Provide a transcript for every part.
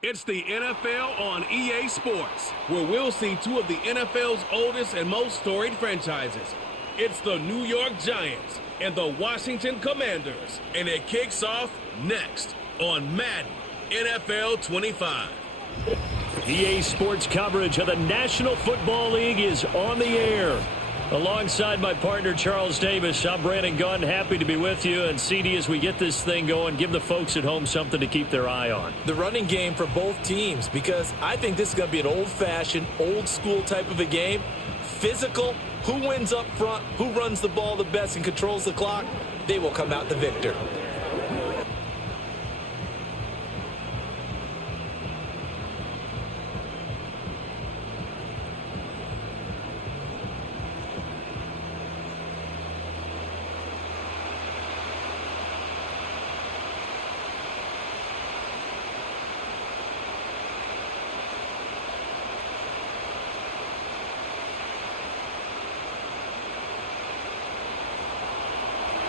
It's the NFL on EA Sports, where we'll see two of the NFL's oldest and most storied franchises. It's the New York Giants and the Washington Commanders, and it kicks off next on Madden NFL 25. EA Sports coverage of the National Football League is on the air. Alongside my partner, Charles Davis, I'm Brandon Gunn. Happy to be with you. And CD, as we get this thing going, give the folks at home something to keep their eye on. The running game for both teams, because I think this is going to be an old-fashioned, old-school type of a game. Physical, who wins up front, who runs the ball the best and controls the clock, they will come out the victor.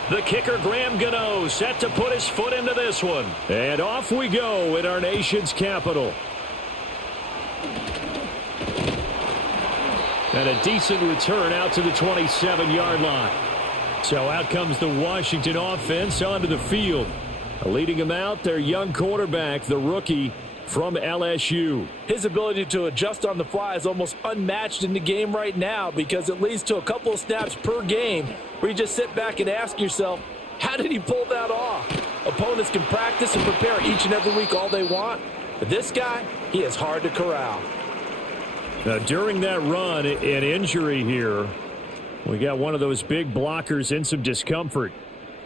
The kicker, Graham Gano, set to put his foot into this one. And off we go in our nation's capital. And a decent return out to the 27-yard line. So out comes the Washington offense onto the field. Leading them out, their young quarterback, the rookie from LSU. His ability to adjust on the fly is almost unmatched in the game right now, because it leads to a couple of snaps per game where you just sit back and ask yourself, how did he pull that off? Opponents can practice and prepare each and every week all they want, but this guy, he is hard to corral. Now, during that run, an injury here, we got one of those big blockers in some discomfort.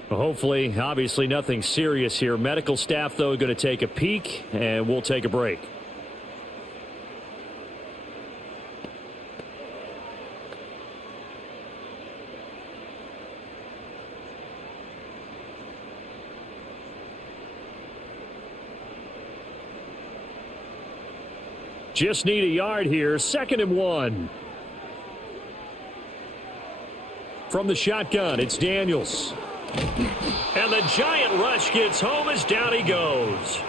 Hopefully, obviously nothing serious here. Medical staff, though, going to take a peek, and we'll take a break. Just need a yard here. 2nd and 1. From the shotgun, it's Daniels. And the giant rush gets home as down he goes.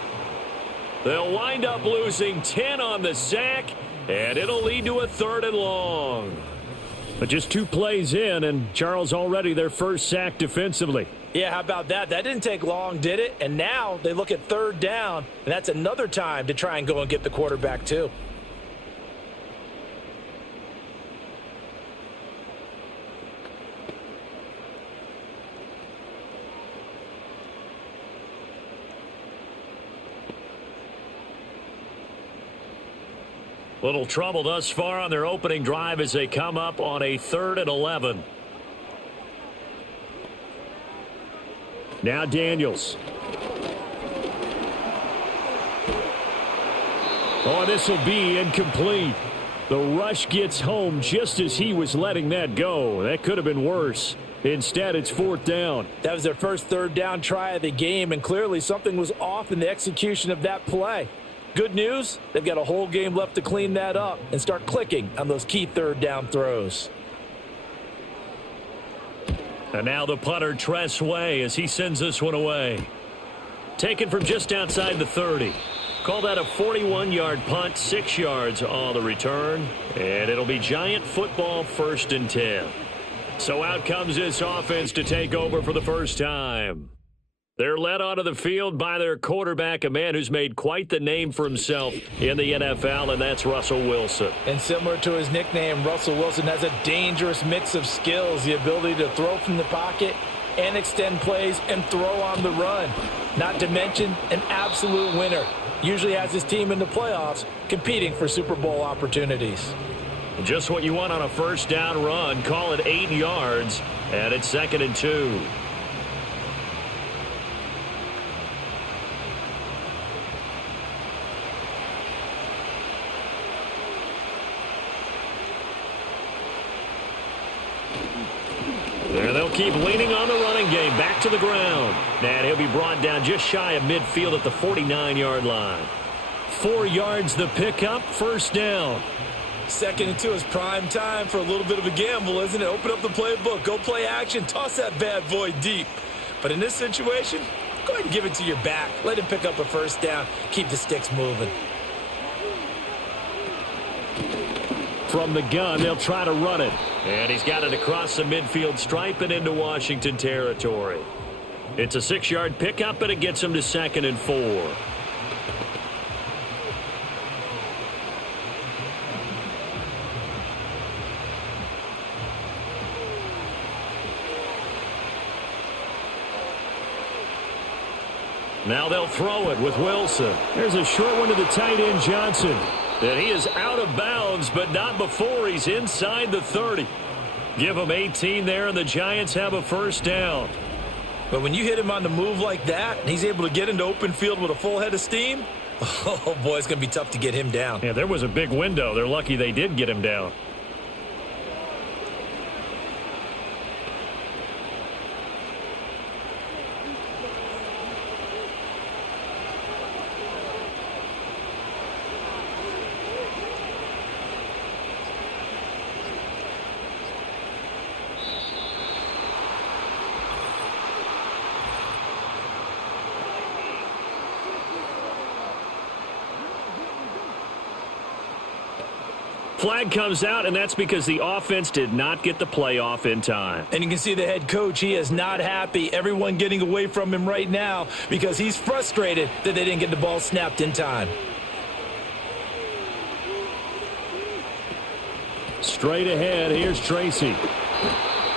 They'll wind up losing 10 on the sack, and it'll lead to a 3rd and long. But just 2 plays in, and Charles already their first sack defensively. Yeah, how about that? That didn't take long, did it? And now they look at 3rd down, and that's another time to try and go and get the quarterback too. Little trouble thus far on their opening drive as they come up on a 3rd and 11. Now Daniels. Oh, this will be incomplete. The rush gets home just as he was letting that go. That could have been worse. Instead, it's 4th down. That was their first 3rd down try of the game, and clearly something was off in the execution of that play. Good news, they've got a whole game left to clean that up and start clicking on those key 3rd down throws. And now the punter, Tress Way, as he sends this one away. Taken from just outside the 30. Call that a 41-yard punt, 6 yards on the return. And it'll be Giant football, 1st and 10. So out comes this offense to take over for the first time. They're led onto the field by their quarterback, a man who's made quite the name for himself in the NFL, and that's Russell Wilson. And similar to his nickname, Russell Wilson has a dangerous mix of skills, the ability to throw from the pocket and extend plays and throw on the run. Not to mention an absolute winner. Usually has his team in the playoffs competing for Super Bowl opportunities. Just what you want on a 1st down run. Call it 8 yards, and it's 2nd and 2. And they'll keep leaning on the running game. Back to the ground. And he'll be brought down just shy of midfield at the 49-yard line. 4 yards the pickup, 1st down. 2nd and 2 is prime time for a little bit of a gamble, isn't it? Open up the playbook, go play action, toss that bad boy deep. But in this situation, Go ahead and give it to your back. Let him pick up a first down. Keep the sticks moving. From the gun, they'll try to run it. And he's got it across the midfield stripe and into Washington territory. It's a 6-yard pickup, and it gets him to 2nd and 4. Now they'll throw it with Wilson. There's a short one to the tight end, Johnson. And he is out of bounds, but not before he's inside the 30. Give him 18 there, and the Giants have a first down. But when you hit him on the move like that, and he's able to get into open field with a full head of steam, oh, boy, it's going to be tough to get him down. Yeah, there was a big window. They're lucky they did get him down. Flag comes out, and that's because the offense did not get the play off in time. And you can see the head coach, he is not happy. Everyone getting away from him right now because he's frustrated that they didn't get the ball snapped in time. Straight ahead, here's Tracy.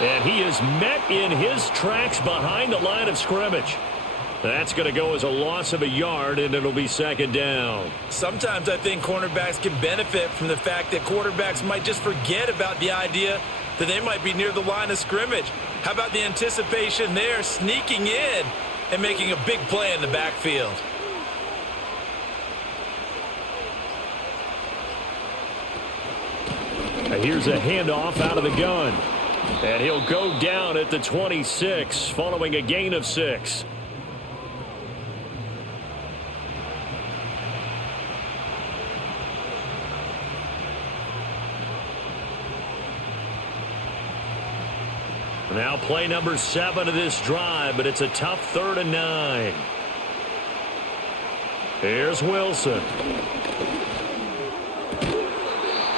And he is met in his tracks behind the line of scrimmage. That's going to go as a loss of a yard, and it'll be 2nd down. Sometimes I think cornerbacks can benefit from the fact that quarterbacks might just forget about the idea that they might be near the line of scrimmage. How about the anticipation there, sneaking in and making a big play in the backfield? And here's a handoff out of the gun. And he'll go down at the 26 following a gain of 6. Now play number 7 of this drive, but it's a tough 3rd and 9. Here's Wilson.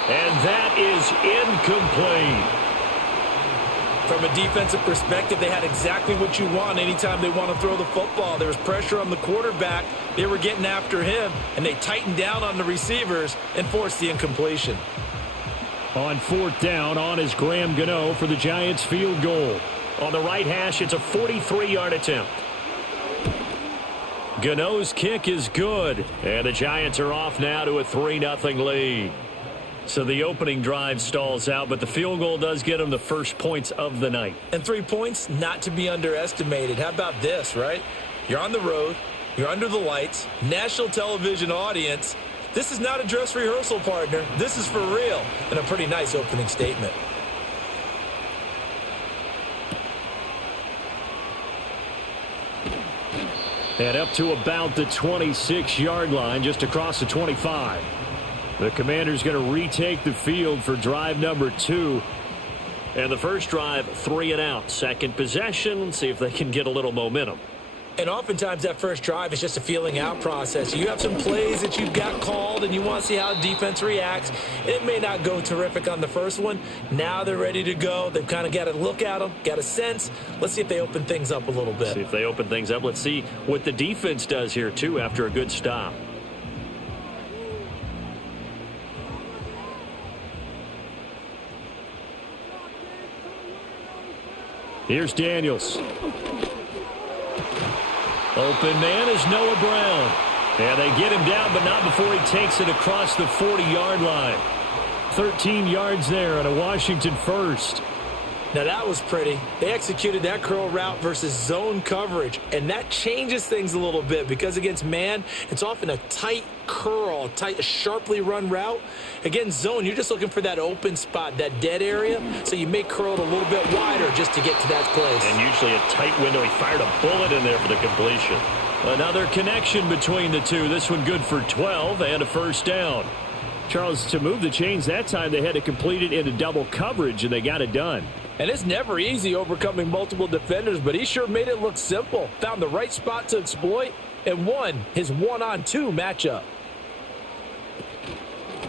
And that is incomplete. From a defensive perspective, they had exactly what you want anytime they want to throw the football. There was pressure on the quarterback. They were getting after him, and they tightened down on the receivers and forced the incompletion. On 4th down, on is Graham Gano for the Giants field goal. On the right hash, it's a 43-yard attempt. Gano's kick is good, and the Giants are off now to a 3-0 lead. So the opening drive stalls out, but the field goal does get them the first points of the night. And 3 points, not to be underestimated. How about this, right? You're on the road, you're under the lights, national television audience. This is not a dress rehearsal, partner. This is for real, and a pretty nice opening statement. And up to about the 26-yard line, just across the 25. The Commanders going to retake the field for drive number 2. And the first drive, 3 and out. Second possession, see if they can get a little momentum. And oftentimes that first drive is just a feeling out process. You have some plays that you've got called and you want to see how the defense reacts. It may not go terrific on the first one. Now they're ready to go. They've kind of got to look at them, got a sense. Let's see if they open things up a little bit. See if they open things up. Let's see what the defense does here, too, after a good stop. Here's Daniels. Open man is Noah Brown. And they get him down, but not before he takes it across the 40-yard line. 13 yards there on a Washington first. Now that was pretty. They executed that curl route versus zone coverage, and that changes things a little bit because against man, it's often a tight curl, tight, sharply run route. Against zone, you're just looking for that open spot, that dead area, so you may curl it a little bit wider just to get to that place. And usually a tight window. He fired a bullet in there for the completion. Another connection between the two. This one good for 12 and a first down. Charles, to move the chains that time, they had to complete it into double coverage, and they got it done. And it's never easy overcoming multiple defenders, but he sure made it look simple. Found the right spot to exploit and won his one-on-two matchup.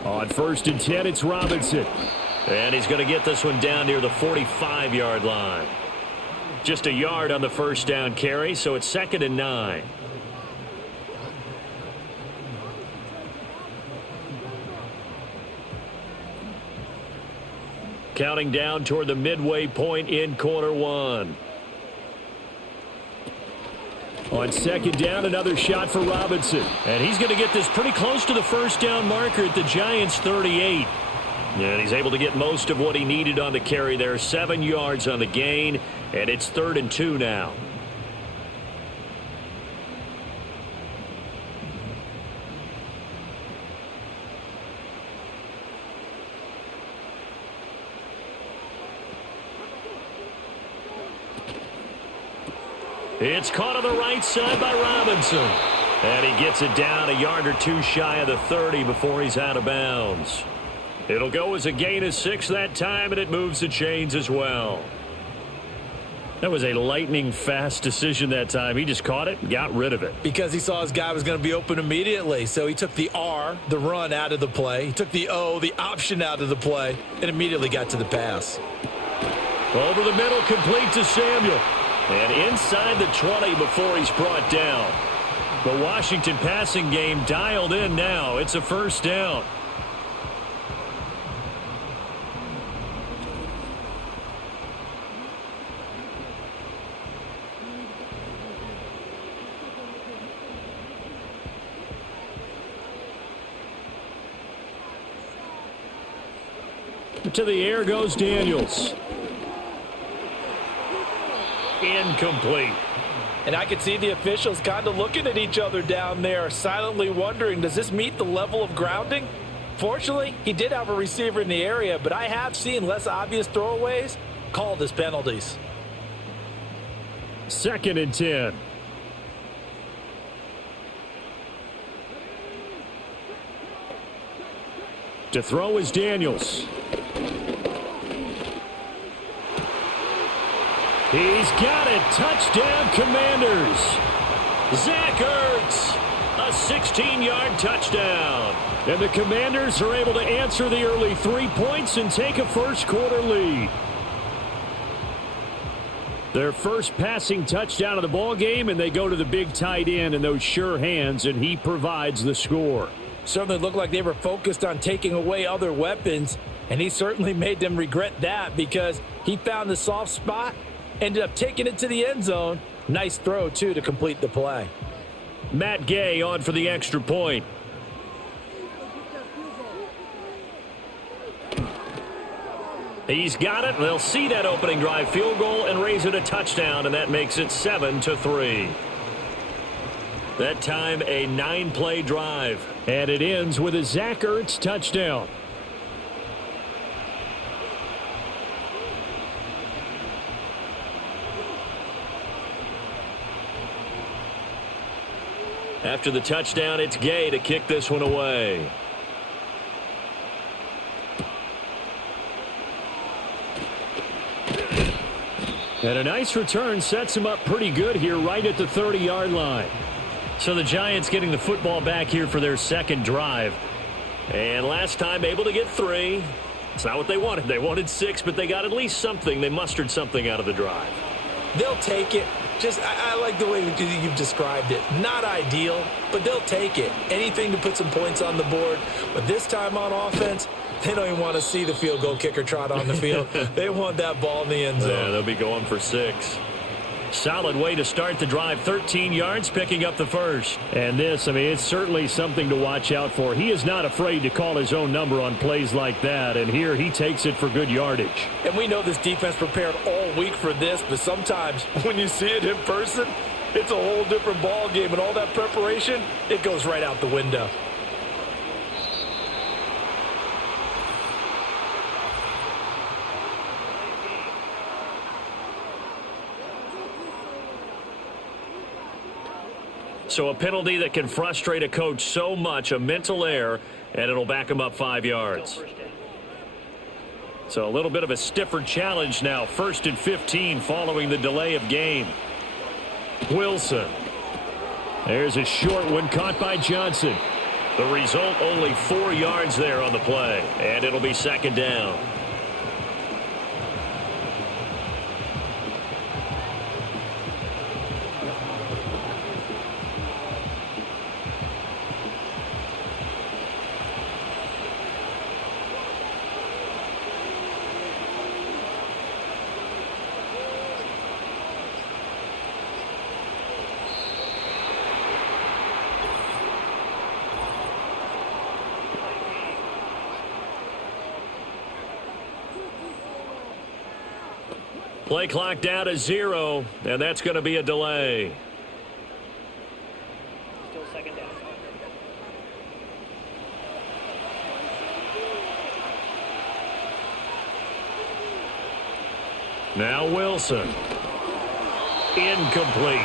On 1st and 10, it's Robinson. And he's going to get this one down near the 45-yard line. Just a yard on the first down carry, so it's 2nd and 9. Counting down toward the midway point in quarter one. On 2nd down, another shot for Robinson. And he's going to get this pretty close to the first down marker at the Giants' 38. And he's able to get most of what he needed on the carry there. 7 yards on the gain, and it's 3rd and 2 now. It's caught on the right side by Robinson. And he gets it down a yard or two shy of the 30 before he's out of bounds. It'll go as a gain of 6 that time, and it moves the chains as well. That was a lightning-fast decision that time. He just caught it and got rid of it. Because he saw his guy was going to be open immediately. So he took the R, the run, out of the play. He took the O, the option, out of the play, and immediately got to the pass. Over the middle, complete to Samuel. And inside the 20 before he's brought down. The Washington passing game dialed in now. It's a first down. To the air goes Daniels. Incomplete. And I could see the officials kind of looking at each other down there, silently wondering, does this meet the level of grounding? Fortunately, he did have a receiver in the area, but I have seen less obvious throwaways called as penalties. 2nd and 10. To throw is Daniels. He's got it. Touchdown, Commanders. Zach Ertz, a 16-yard touchdown. And the Commanders are able to answer the early 3 points and take a first-quarter lead. Their first passing touchdown of the ball game, and they go to the big tight end in those sure hands, and he provides the score. Certainly looked like they were focused on taking away other weapons, and he certainly made them regret that because he found the soft spot, ended up taking it to the end zone. Nice throw, too, to complete the play. Matt Gay on for the extra point. He's got it. They'll see that opening drive field goal and raise it a touchdown, and that makes it 7-3. That time a 9-play drive. And it ends with a Zach Ertz touchdown. After the touchdown, it's Gay to kick this one away. And a nice return sets him up pretty good here right at the 30-yard line. So the Giants getting the football back here for their second drive. And last time able to get 3. It's not what they wanted. They wanted 6, but they got at least something. They mustered something out of the drive. They'll take it. I like the way you've described it. Not ideal, but they'll take it. Anything to put some points on the board. But this time on offense, they don't even want to see the field goal kicker trot on the field. They want that ball in the end zone. Yeah, they'll be going for 6. Solid way to start the drive. 13 yards, picking up the first. And this, it's certainly something to watch out for. He is not afraid to call his own number on plays like that. And here he takes it for good yardage. And we know this defense prepared all week for this, but sometimes when you see it in person, it's a whole different ball game. And all that preparation, it goes right out the window. So a penalty that can frustrate a coach so much, a mental error, and it'll back him up 5 yards. So a little bit of a stiffer challenge now. 1st and 15 following the delay of game. Wilson. There's a short one caught by Johnson. The result, only 4 yards there on the play. And it'll be 2nd down. Play clock down to 0, and that's going to be a delay. Still 2nd down. Now Wilson. Incomplete.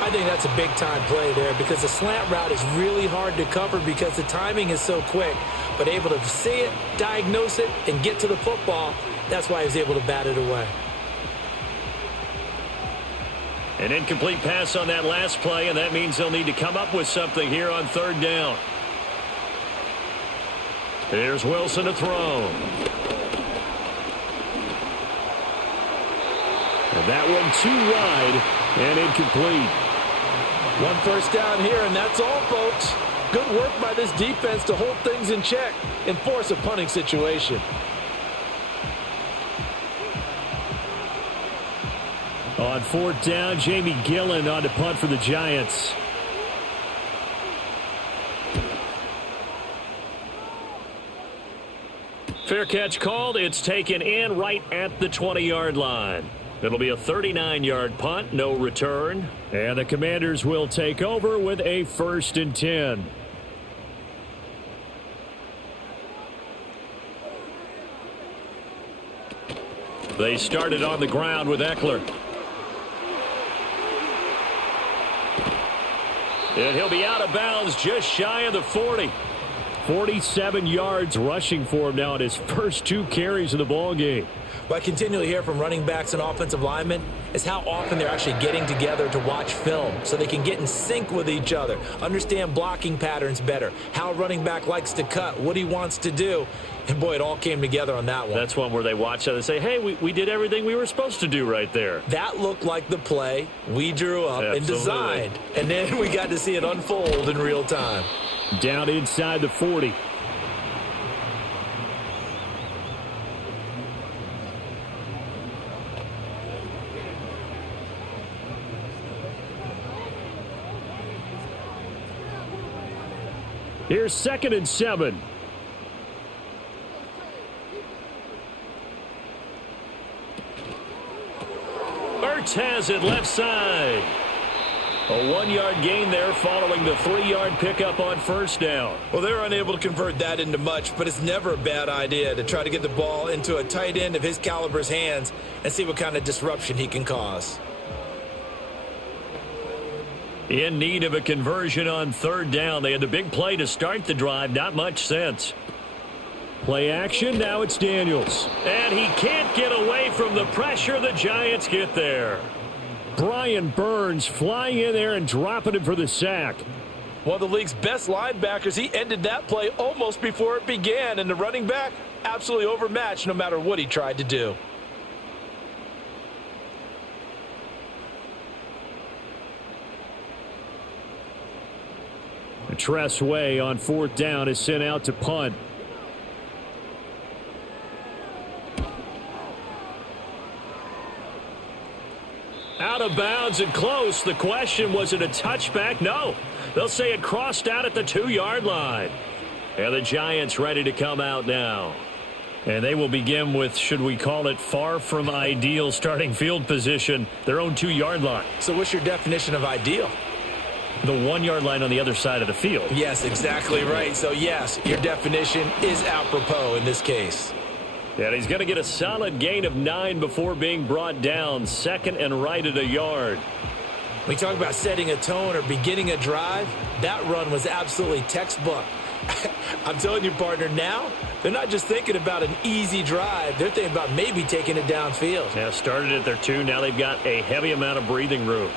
I think that's a big-time play there because the slant route is really hard to cover because the timing is so quick. But able to see it, diagnose it, and get to the football, that's why he was able to bat it away. An incomplete pass on that last play, and that means they'll need to come up with something here on 3rd down. Here's Wilson to throw. And that one too wide and incomplete. 1 first down here, and that's all, folks. Good work by this defense to hold things in check and force a punting situation. On 4th down, Jamie Gillen on to punt for the Giants. Fair catch called. It's taken in right at the 20-yard line. It'll be a 39-yard punt, no return. And the Commanders will take over with a 1st and 10. They started on the ground with Eckler. And he'll be out of bounds just shy of the 40. 47 yards rushing for him now in his first 2 carries of the ball game. What I continually hear from running backs and offensive linemen is how often they're actually getting together to watch film so they can get in sync with each other, understand blocking patterns better, how a running back likes to cut, what he wants to do. And, boy, it all came together on that one. That's one where they watch out and say, hey, we did everything we were supposed to do right there. That looked like the play we drew up and designed. And then we got to see it unfold in real time. Down inside the 40. Here's 2nd and 7. Ertz has it left side. A 1-yard gain there following the 3-yard pickup on 1st down. Well, they're unable to convert that into much, but it's never a bad idea to try to get the ball into a tight end of his caliber's hands and see what kind of disruption he can cause. In need of a conversion on 3rd down. They had the big play to start the drive. Not much sense. Play action. Now it's Daniels. And he can't get away from the pressure. The Giants get there. Brian Burns flying in there and dropping him for the sack. One of the league's best linebackers. He ended that play almost before it began. And the running back, absolutely overmatched no matter what he tried to do. Tress Way on 4th down is sent out to punt. Out of bounds and close. The question, was it a touchback? No. They'll say it crossed out at the 2-yard line. And the Giants ready to come out now. And they will begin with, should we call it, far from ideal starting field position, their own 2-yard line. So what's your definition of ideal? The 1-yard line on the other side of the field. Yes, exactly right. So, yes, your definition is apropos in this case. And he's going to get a solid gain of 9 before being brought down. 2nd and right at a yard. When you talk about setting a tone or beginning a drive, that run was absolutely textbook. I'm telling you, partner, now they're not just thinking about an easy drive. They're thinking about maybe taking it downfield. Yeah, started at their 2. Now they've got a heavy amount of breathing room.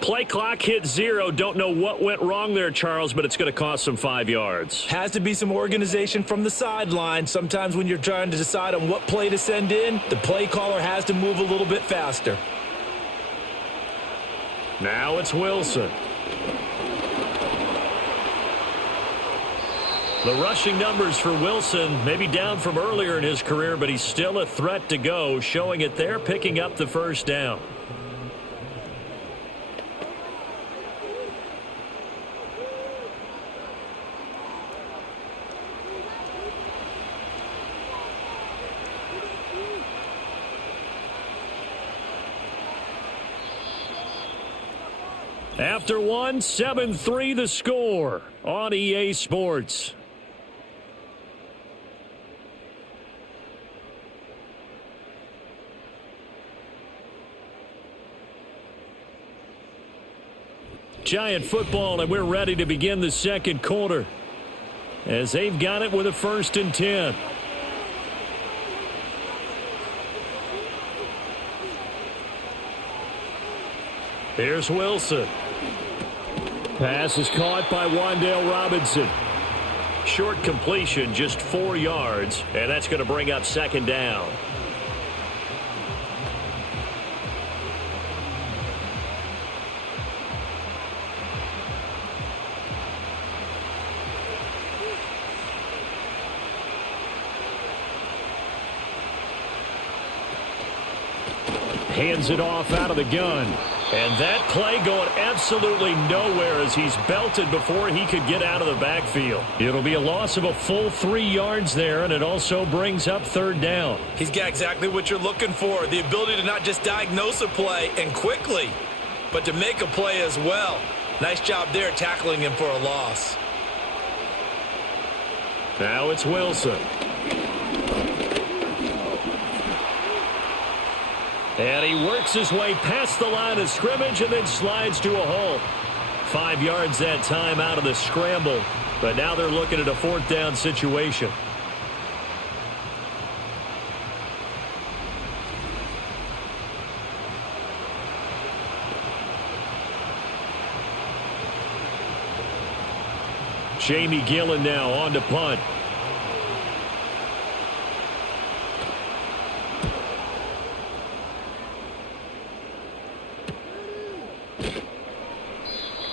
Play clock hit 0. Don't know what went wrong there, Charles, but it's going to cost them 5 yards. Has to be some organization from the sideline. Sometimes when you're trying to decide on what play to send in, the play caller has to move a little bit faster. Now it's Wilson. The rushing numbers for Wilson maybe down from earlier in his career, but he's still a threat to go, showing it there, picking up the first down. After one, 7-3 the score on EA Sports. Giant football, and we're ready to begin the second quarter as they've got it with a 1st and 10. Here's Wilson. Pass is caught by Wan'Dale Robinson. Short completion, just 4 yards, and that's going to bring up 2nd down. Hands it off out of the gun. And that play going absolutely nowhere as he's belted before he could get out of the backfield. It'll be a loss of a full 3 yards there, and it also brings up 3rd down. He's got exactly what you're looking for, the ability to not just diagnose a play and quickly, but to make a play as well. Nice job there tackling him for a loss. Now it's Wilson. And he works his way past the line of scrimmage and then slides to a halt. 5 yards that time out of the scramble. But now they're looking at a 4th down situation. Jamie Gillen now on to punt.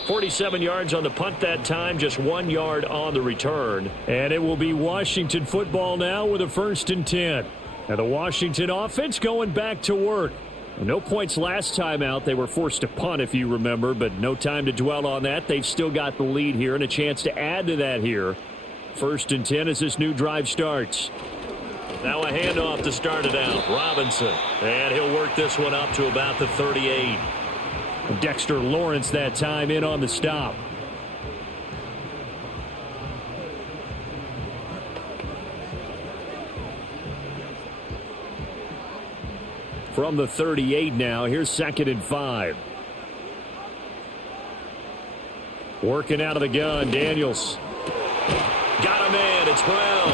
.47 yards on the punt that time, just 1 yard on the return. And it will be Washington football now with a 1st and 10. And the Washington offense going back to work. No points last time out. They were forced to punt, if you remember, but no time to dwell on that. They've still got the lead here and a chance to add to that here. 1st and 10 as this new drive starts. Now a handoff to start it out. Robinson. And he'll work this one up to about the 38. Dexter Lawrence that time in on the stop. From the 38 now, here's 2nd and 5. Working out of the gun, Daniels. Got him in, it's Brown.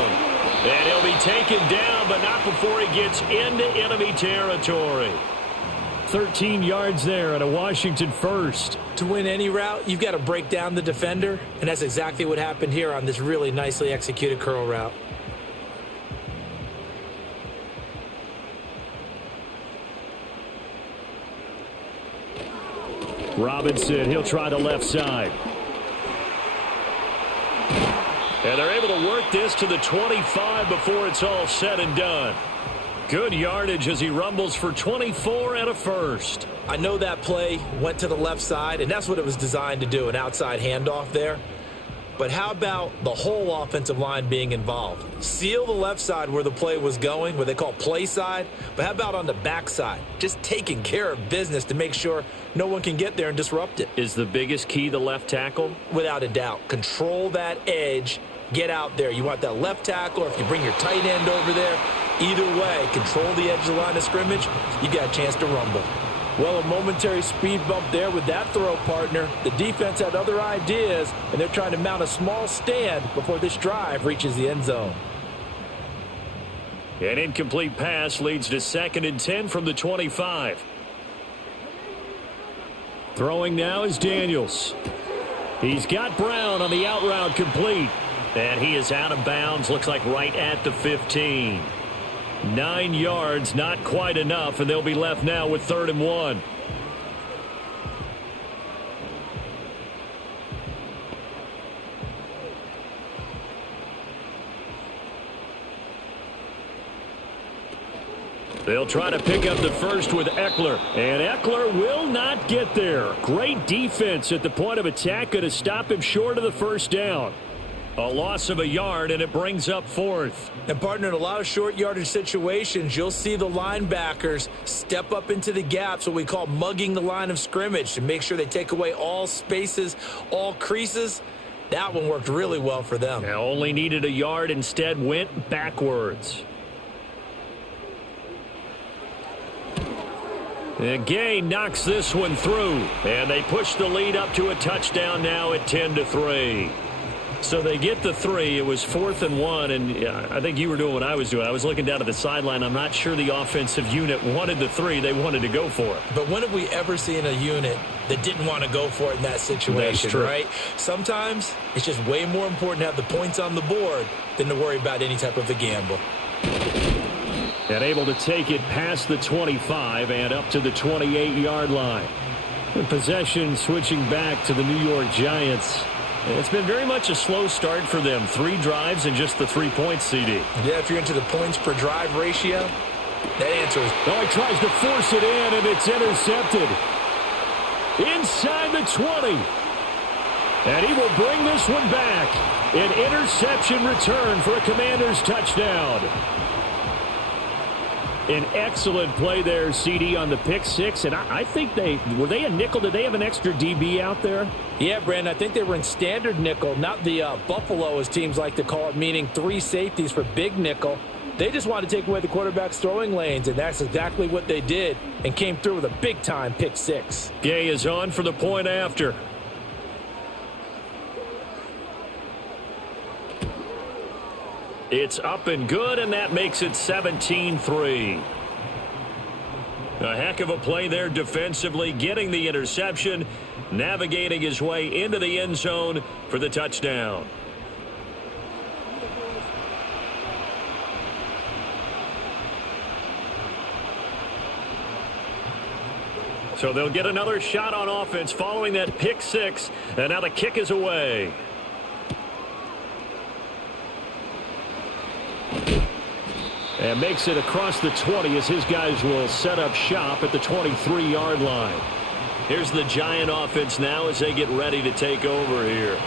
And he'll be taken down, but not before he gets into enemy territory. 13 yards there and a Washington 1st. To win any route, you've got to break down the defender, and that's exactly what happened here on this really nicely executed curl route. Robinson, he'll try the left side. And they're able to work this to the 25 before it's all said and done. Good yardage as he rumbles for 24 and a 1st. I know that play went to the left side, and that's what it was designed to do, an outside handoff there. but how about the whole offensive line being involved? Seal the left side where the play was going, what they call play side, but how about on the back side? Just taking care of business to make sure no one can get there and disrupt it. Is the biggest key the left tackle? Without a doubt. Control that edge. Get out there. You want that left tackle, or if you bring your tight end over there, either way, control the edge of the line of scrimmage, you got a chance to rumble. Well, a momentary speed bump there with that throw, partner. The defense had other ideas, and they're trying to mount a small stand before this drive reaches the end zone. An incomplete pass leads to 2nd and 10 from the 25. Throwing now is Daniels. He's got Brown on the out route complete. And he is out of bounds, looks like right at the 15. 9 yards, not quite enough, and they'll be left now with 3rd and 1. They'll try to pick up the first with Eckler, and Eckler will not get there. Great defense at the point of attack, going to stop him short of the first down. A loss of a yard, and it brings up 4th. And, partner, in a lot of short yardage situations, you'll see the linebackers step up into the gaps, what we call mugging the line of scrimmage, to make sure they take away all spaces, all creases. That one worked really well for them. Now only needed a yard, instead went backwards. And Gay knocks this one through, and they push the lead up to a touchdown now at 10-3. So they get the 3. It was 4th and 1, and I think you were doing what I was doing. I was looking down at the sideline. I'm not sure the offensive unit wanted the 3. They wanted to go for it. But when have we ever seen a unit that didn't want to go for it in that situation, right? Sometimes it's just way more important to have the points on the board than to worry about any type of a gamble. And able to take it past the 25 and up to the 28-yard line. The possession switching back to the New York Giants. It's been very much a slow start for them. 3 drives and just the 3 points, CD. Yeah, if you're into the points per drive ratio, that answer is... Oh, he tries to force it in, and it's intercepted. Inside the 20. And he will bring this one back. An interception return for a Commanders touchdown. An excellent play there, CD, on the pick 6. And I think were they a nickel? Did they have an extra DB out there? Yeah, Brandon, I think they were in standard nickel, not the Buffalo, as teams like to call it, meaning 3 safeties for big nickel. They just wanted to take away the quarterback's throwing lanes, and that's exactly what they did, and came through with a big-time pick 6. Gay is on for the point after. It's up and good, and that makes it 17-3. A heck of a play there defensively, getting the interception, navigating his way into the end zone for the touchdown. So they'll get another shot on offense following that pick 6, and now the kick is away. And makes it across the 20 as his guys will set up shop at the 23-yard line. Here's the Giant offense now as they get ready to take over here.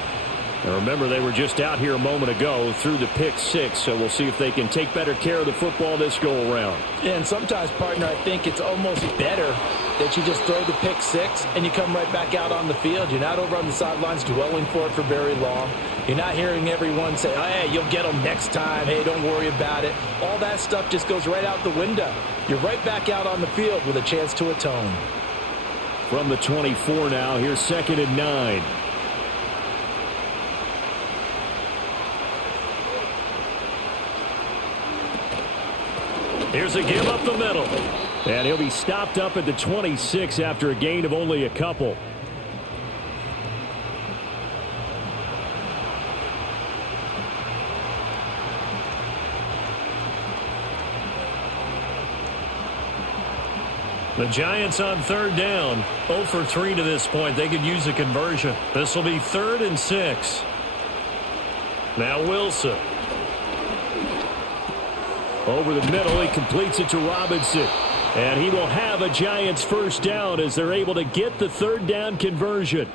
Now remember, they were just out here a moment ago through the pick 6, so we'll see if they can take better care of the football this go-around. And sometimes, partner, I think it's almost better that you just throw the pick 6 and you come right back out on the field. You're not over on the sidelines dwelling for it for very long. You're not hearing everyone say, oh, hey, you'll get them next time. Hey, don't worry about it. All that stuff just goes right out the window. You're right back out on the field with a chance to atone. From the 24 now, here's 2nd and 9. Here's a give up the middle. And he'll be stopped up at the 26 after a gain of only a couple. The Giants on 3rd down. 0 for 3 to this point. They could use a conversion. This will be 3rd and 6. Now Wilson. Over the middle, he completes it to Robinson. And he will have a Giants first down as they're able to get the 3rd down conversion.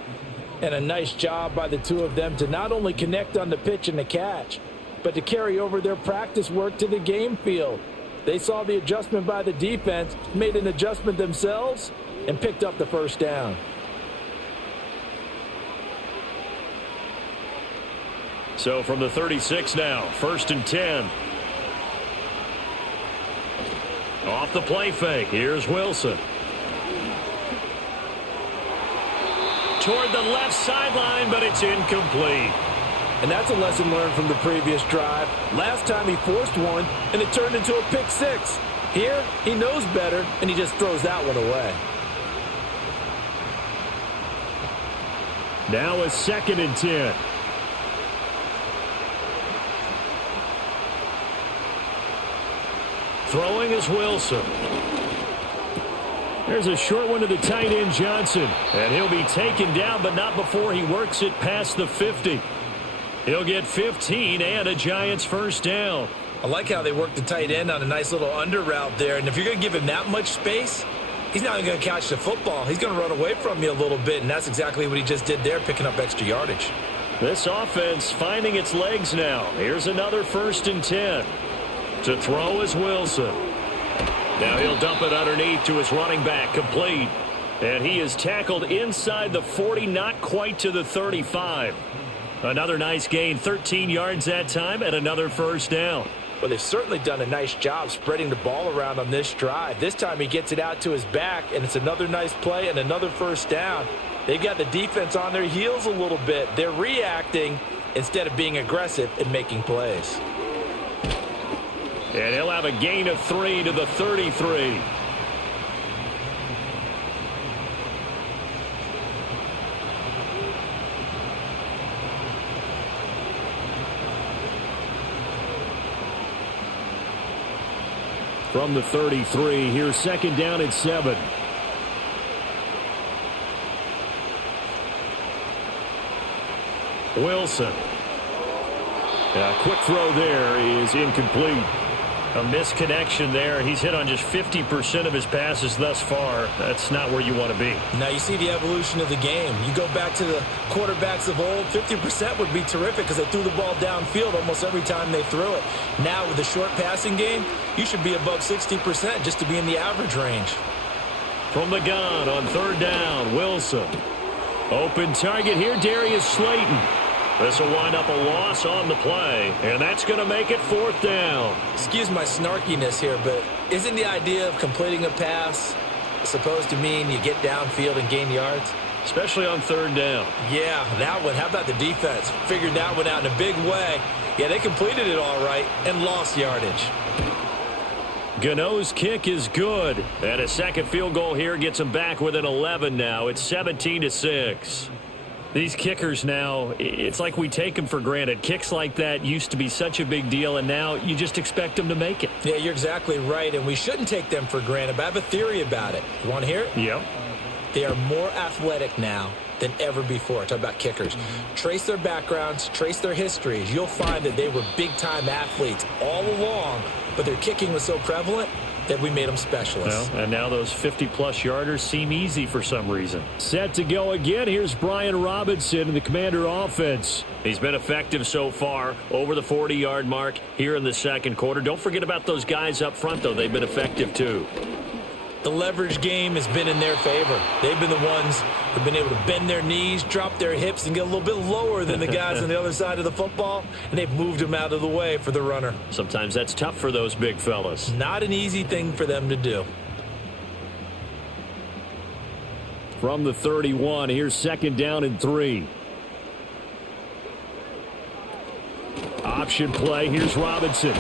And a nice job by the two of them to not only connect on the pitch and the catch, but to carry over their practice work to the game field. They saw the adjustment by the defense, made an adjustment themselves, and picked up the first down. So from the 36 now, 1st and 10. Off the play fake, here's Wilson. Toward the left sideline, but it's incomplete. And that's a lesson learned from the previous drive. Last time he forced one, and it turned into a pick six. Here, he knows better, and he just throws that one away. Now a 2nd and 10. Throwing is Wilson. There's a short one to the tight end, Johnson. And he'll be taken down, but not before he works it past the 50. He'll get 15 and a Giants first down. I like how they work the tight end on a nice little under route there. And if you're going to give him that much space, he's not even going to catch the football. He's going to run away from you a little bit, and that's exactly what he just did there, picking up extra yardage. This offense finding its legs now. Here's another 1st and 10. To throw is Wilson. Now he'll dump it underneath to his running back, complete. And he is tackled inside the 40, not quite to the 35. Another nice gain, 13 yards that time, and another first down. Well, they've certainly done a nice job spreading the ball around on this drive. This time he gets it out to his back, and it's another nice play and another first down. They've got the defense on their heels a little bit. They're reacting instead of being aggressive and making plays. And he'll have a gain of 3 to the 33. From the 33, here's 2nd down and 7. Wilson. A quick throw there is incomplete. A misconnection there. He's hit on just 50% of his passes thus far. That's not where you want to be. Now you see the evolution of the game. You go back to the quarterbacks of old, 50% would be terrific because they threw the ball downfield almost every time they threw it. Now with the short passing game, you should be above 60% just to be in the average range. From the gun on 3rd down, Wilson. Open target here, Darius Slayton. This will wind up a loss on the play, and that's going to make it 4th down. Excuse my snarkiness here, but isn't the idea of completing a pass supposed to mean you get downfield and gain yards? Especially on 3rd down. Yeah, that one. How about the defense? Figured that one out in a big way. Yeah, they completed it all right and lost yardage. Gano's kick is good, and a second field goal here gets them back within 11 now. It's 17-6. These kickers now, it's like we take them for granted. Kicks like that used to be such a big deal, and now you just expect them to make it. Yeah, you're exactly right, and we shouldn't take them for granted, but I have a theory about it. You want to hear it? Yep. They are more athletic now than ever before. Talk about kickers. Trace their backgrounds, trace their histories. You'll find that they were big-time athletes all along, but their kicking was so prevalent that we made them specialists. Well, and now those 50-plus yarders seem easy for some reason. Set to go again. Here's Brian Robinson in the Commander offense. He's been effective so far over the 40-yard mark here in the second quarter. Don't forget about those guys up front, though. They've been effective, too. The leverage game has been in their favor. They've been the ones who've been able to bend their knees, drop their hips, and get a little bit lower than the guys on the other side of the football, and they've moved them out of the way for the runner. Sometimes that's tough for those big fellas. Not an easy thing for them to do. From the 31, here's 2nd down and 3. Option play, here's Robinson.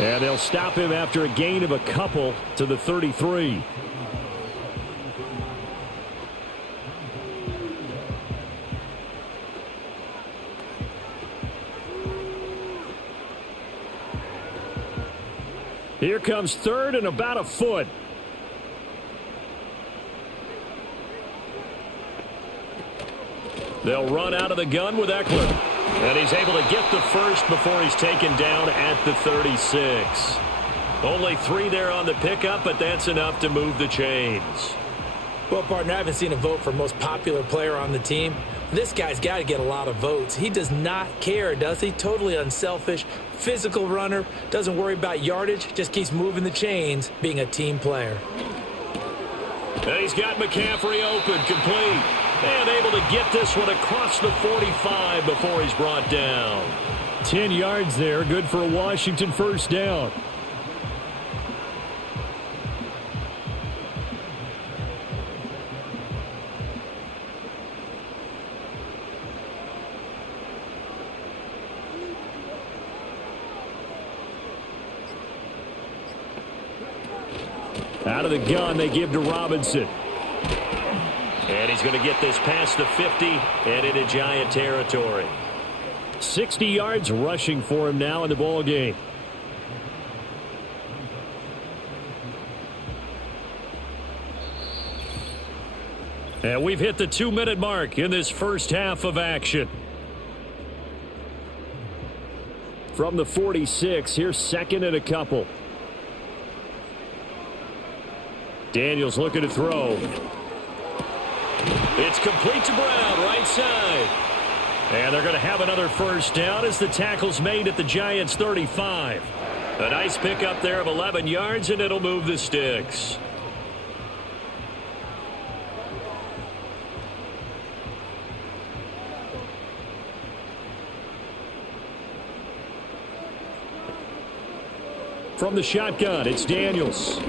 And they'll stop him after a gain of a couple to the 33. Here comes 3rd and about a foot. They'll run out of the gun with Eckler. And he's able to get the first before he's taken down at the 36. Only 3 there on the pickup, but that's enough to move the chains. Well, partner, I haven't seen a vote for most popular player on the team. This guy's got to get a lot of votes. He does not care, does he? Totally unselfish, physical runner, doesn't worry about yardage, just keeps moving the chains, being a team player. And he's got McCaffrey open, complete. And able to get this one across the 45 before he's brought down. 10 yards there, good for a Washington first down. Out of the gun, they give to Robinson. And he's going to get this past the 50 and into Giant territory. 60 yards rushing for him now in the ball game. And we've hit the 2-minute mark in this first half of action. From the 46, here's second and a couple. Daniels looking to throw. It's complete to Brown, right side. And they're going to have another first down as the tackle's made at the Giants' 35. A nice pickup there of 11 yards, and it'll move the sticks. From the shotgun, it's Daniels.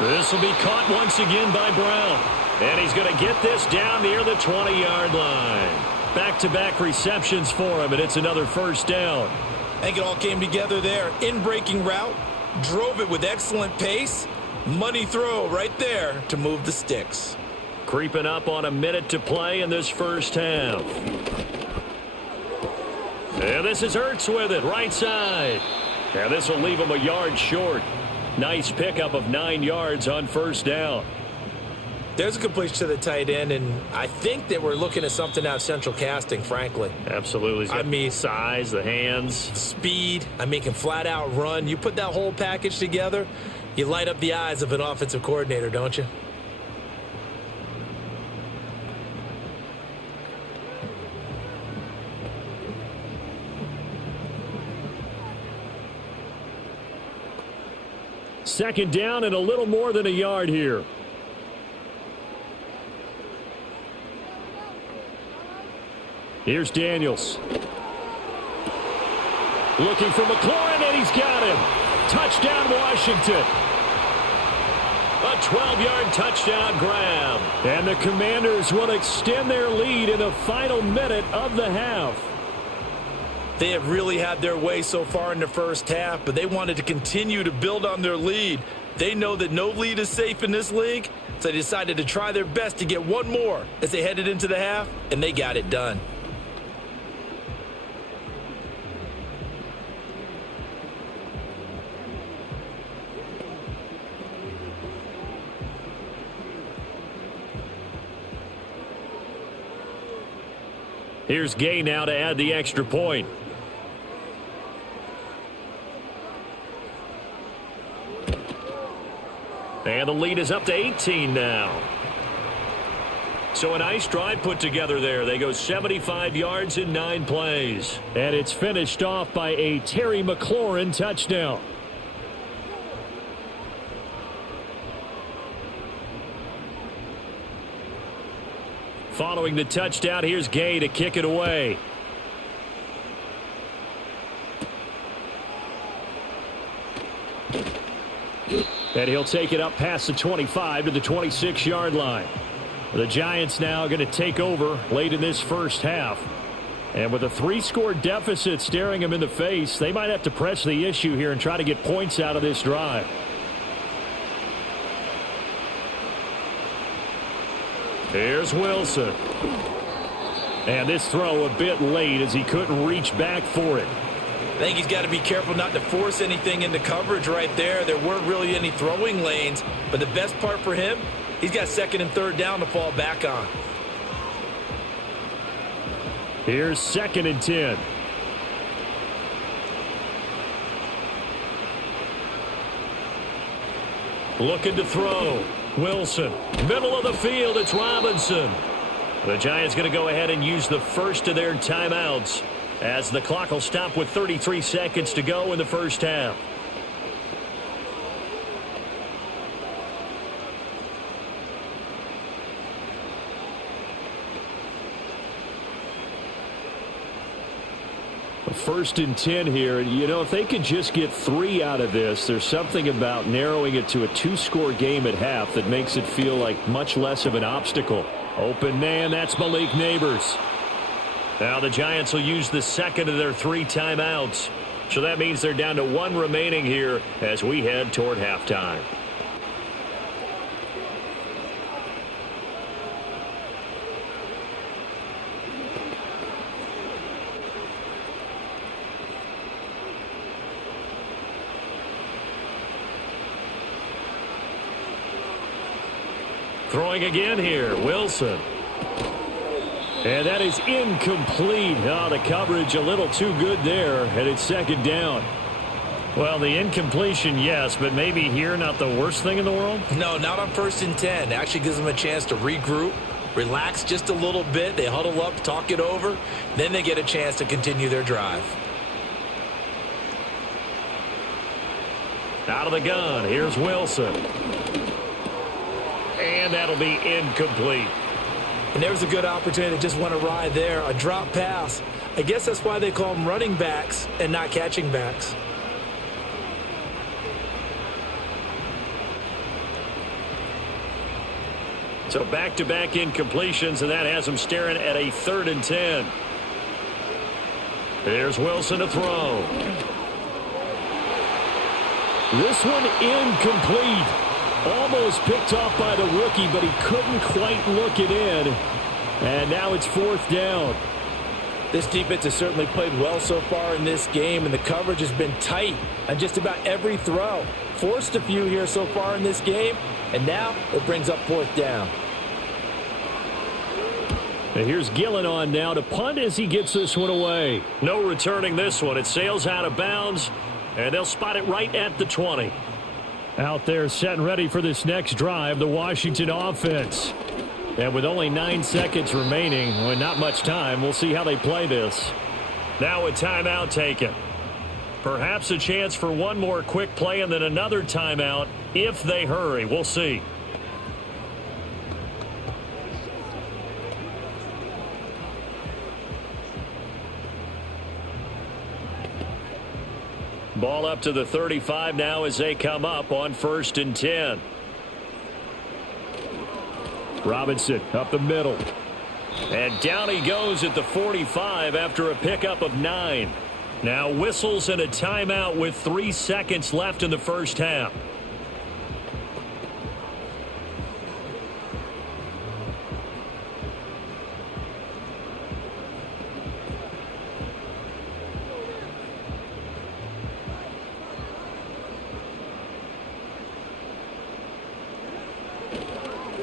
This will be caught once again by Brown. And he's going to get this down near the 20-yard line. Back-to-back receptions for him, and it's another first down. I think it all came together there. In-breaking route, drove it with excellent pace. Money throw right there to move the sticks. Creeping up on a minute to play in this first half. And this is Ertz with it, right side. And this will leave him a yard short. Nice pickup of 9 yards on first down. There's a completion to the tight end, and I think that we're looking at something out of central casting, frankly. Absolutely. I mean, size, the hands. Speed. I mean, can flat out run. You put that whole package together, you light up the eyes of an offensive coordinator, don't you? Second down and a little more than a yard here. Here's Daniels. Looking for McLaurin, and he's got him. Touchdown, Washington. A 12-yard touchdown grab. And the Commanders will extend their lead in the final minute of the half. They have really had their way so far in the first half, but they wanted to continue to build on their lead. They know that no lead is safe in this league, so they decided to try their best to get one more as they headed into the half, and they got it done. Here's Gay now to add the extra point. And the lead is up to 18 now. So a nice drive put together there. They go 75 yards in 9 plays. And it's finished off by a Terry McLaurin touchdown. Following the touchdown, here's Gay to kick it away. And he'll take it up past the 25 to the 26-yard line. The Giants now going to take over late in this first half. And with a 3-score deficit staring them in the face, they might have to press the issue here and try to get points out of this drive. Here's Wilson. And this throw a bit late as he couldn't reach back for it. I think he's got to be careful not to force anything into coverage right there. There weren't really any throwing lanes, but the best part for him, he's got second and third down to fall back on. Here's second and 10. Looking to throw. Wilson, middle of the field, it's Robinson. The Giants going to go ahead and use the first of their timeouts as the clock will stop with 33 seconds to go in the first half. First and 10 here. You know, if they could just get 3 out of this, there's something about narrowing it to a 2-score game at half that makes it feel like much less of an obstacle. Open man, that's Malik Neighbors. Now the Giants will use the second of their 3 timeouts. So that means they're down to 1 remaining here as we head toward halftime. Throwing again here, Wilson. And that is incomplete. Oh, the coverage a little too good there, and it's second down. Well, the incompletion, yes, but maybe here not the worst thing in the world? No, not on 1st and 10. It actually gives them a chance to regroup, relax just a little bit. They huddle up, talk it over. Then they get a chance to continue their drive. Out of the gun, here's Wilson. And that'll be incomplete. And there's a good opportunity to just want to ride there. A drop pass. I guess that's why they call them running backs and not catching backs. So back-to-back incompletions, and that has them staring at a 3rd and 10. There's Wilson to throw. This one incomplete. Almost picked off by the rookie, but he couldn't quite look it in. And now it's 4th down. This defense has certainly played well so far in this game, and the coverage has been tight on just about every throw. Forced a few here so far in this game, and now it brings up 4th down. And here's Gillen on now to punt as he gets this one away. No returning this one. It sails out of bounds, and they'll spot it right at the 20. Out there set and ready for this next drive, the Washington offense. And with only 9 seconds remaining, well, not much time, we'll see how they play this. Now a timeout taken. Perhaps a chance for one more quick play and then another timeout if they hurry. We'll see. Ball up to the 35 now as they come up on 1st and 10. Robinson up the middle. And down he goes at the 45 after a pickup of 9. Now whistles and a timeout with 3 seconds left in the first half.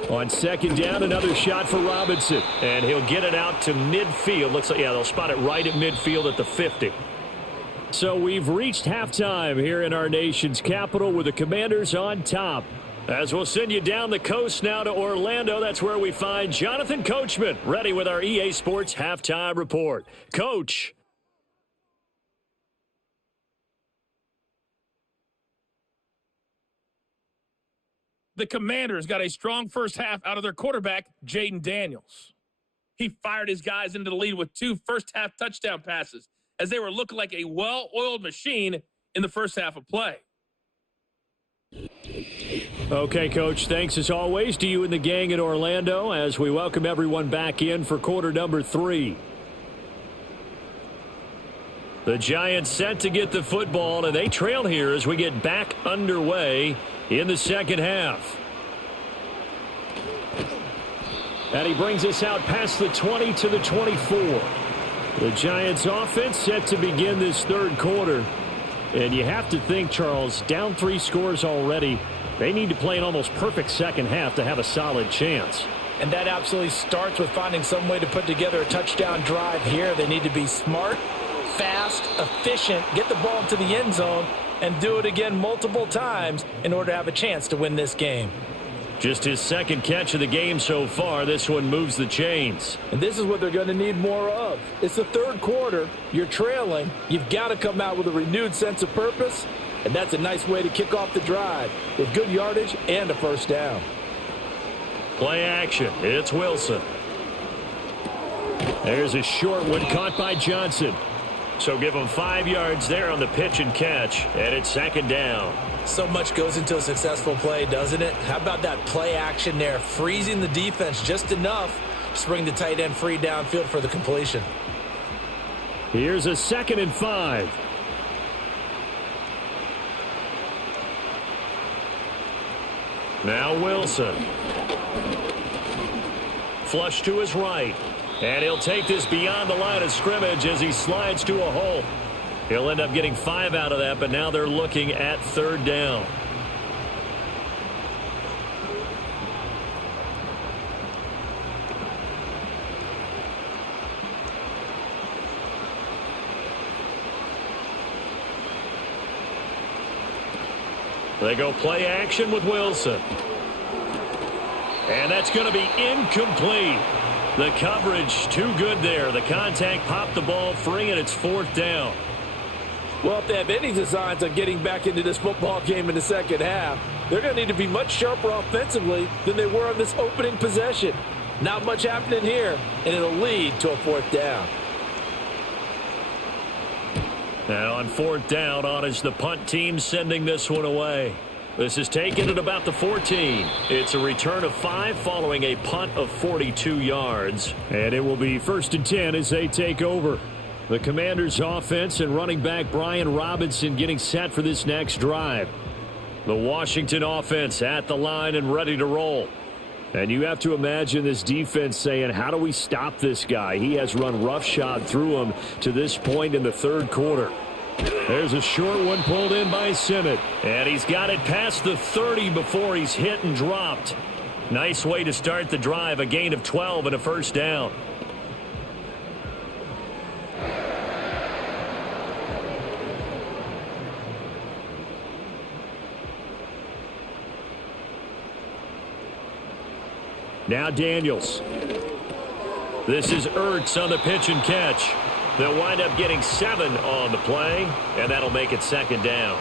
On 2nd down, another shot for Robinson. And he'll get it out to midfield. Looks like, yeah, they'll spot it right at midfield at the 50. So we've reached halftime here in our nation's capital with the Commanders on top. As we'll send you down the coast now to Orlando, that's where we find Jonathan Coachman ready with our EA Sports Halftime Report. Coach. The Commanders got a strong first half out of their quarterback, Jayden Daniels. He fired his guys into the lead with 2 first-half touchdown passes as they were looking like a well-oiled machine in the first half of play. Okay, Coach, thanks as always to you and the gang in Orlando as we welcome everyone back in for quarter number 3. The Giants set to get the football, and they trail here as we get back underway in the second half. And he brings us out past the 20 to the 24. The Giants offense set to begin this third quarter. And you have to think, Charles, down 3 scores already. They need to play an almost perfect second half to have a solid chance. And that absolutely starts with finding some way to put together a touchdown drive here. They need to be smart, fast, efficient, get the ball to the end zone, and do it again multiple times in order to have a chance to win this game. Just his second catch of the game so far. This one moves the chains. And this is what they're going to need more of. It's the third quarter. You're trailing. You've got to come out with a renewed sense of purpose. And that's a nice way to kick off the drive with good yardage and a first down. Play action. It's Wilson. There's a short one caught by Johnson. So give him 5 yards there on the pitch and catch. And it's second down. So much goes into a successful play, doesn't it? How about that play action there? Freezing the defense just enough to bring the tight end free downfield for the completion. Here's a 2nd and 5. Now Wilson. Flush to his right. And he'll take this beyond the line of scrimmage as he slides to a hole. He'll end up getting 5 out of that, but now they're looking at third down. They go play action with Wilson. And that's going to be incomplete. The coverage too good there. The contact popped the ball free, and it's 4th down. Well, if they have any designs on getting back into this football game in the second half, they're going to need to be much sharper offensively than they were on this opening possession. Not much happening here, and it'll lead to a 4th down. Now on 4th down, on is the punt team sending this one away. This is taken at about the 14. It's a return of 5 following a punt of 42 yards. And it will be 1st and 10 as they take over. The Commanders' offense and running back Brian Robinson getting set for this next drive. The Washington offense at the line and ready to roll. And you have to imagine this defense saying, how do we stop this guy? He has run roughshod through him to this point in the third quarter. There's a short one pulled in by Simmett. And he's got it past the 30 before he's hit and dropped. Nice way to start the drive. A gain of 12 and a first down. Now Daniels. This is Ertz on the pitch and catch. They'll wind up getting 7 on the play, and that'll make it 2nd down.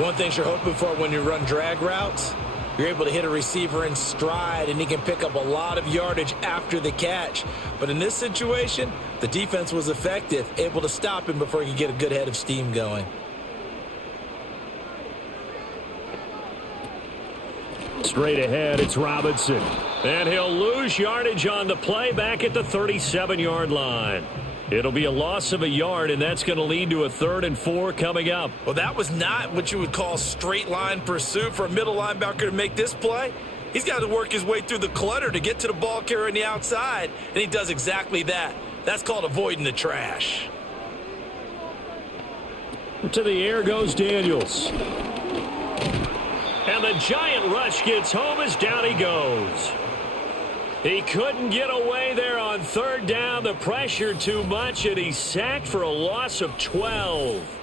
One thing you're hoping for when you run drag routes, you're able to hit a receiver in stride, and he can pick up a lot of yardage after the catch. But in this situation, the defense was effective, able to stop him before he could get a good head of steam going. Straight ahead, it's Robinson. And he'll lose yardage on the play back at the 37-yard line. It'll be a loss of a yard, and that's going to lead to a 3rd and 4 coming up. Well, that was not what you would call straight line pursuit for a middle linebacker to make this play. He's got to work his way through the clutter to get to the ball carrier on the outside, and he does exactly that. That's called avoiding the trash. To the air goes Daniels. And the giant rush gets home as down he goes. He couldn't get away there on 3rd down. The pressure too much, and he's sacked for a loss of 12.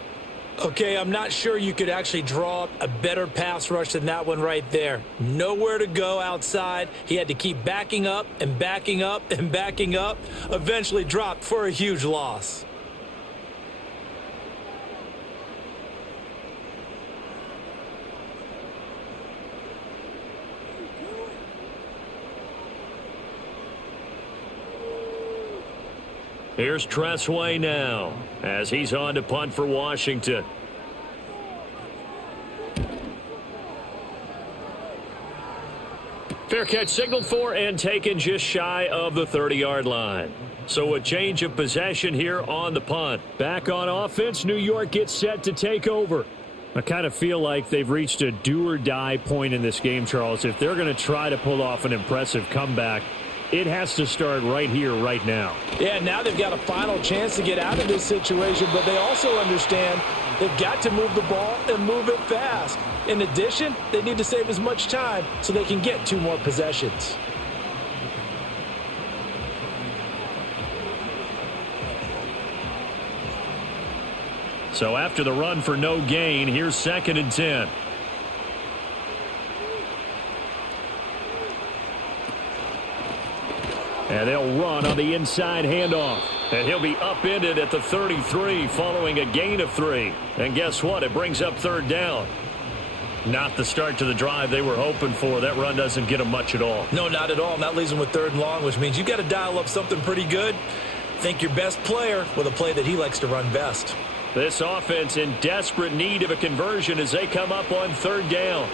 Okay, I'm not sure you could actually draw up a better pass rush than that one right there. Nowhere to go outside. He had to keep backing up and backing up and backing up. Eventually dropped for a huge loss. Here's Tressway now as he's on to punt for Washington. Fair catch signaled for and taken just shy of the 30-yard line. So a change of possession here on the punt. Back on offense, New York gets set to take over. I kind of feel like they've reached a do-or-die point in this game, Charles. If they're going to try to pull off an impressive comeback, it has to start right here, right now. Yeah, now they've got a final chance to get out of this situation, but they also understand they've got to move the ball and move it fast. In addition, they need to save as much time so they can get 2 more possessions. So after the run for no gain, here's 2nd and 10. And they'll run on the inside handoff. And he'll be upended at the 33 following a gain of 3. And guess what? It brings up 3rd down. Not the start to the drive they were hoping for. That run doesn't get them much at all. No, not at all. And that leaves them with 3rd and long, which means you got to dial up something pretty good. Think your best player with a play that he likes to run best. This offense in desperate need of a conversion as they come up on 3rd down.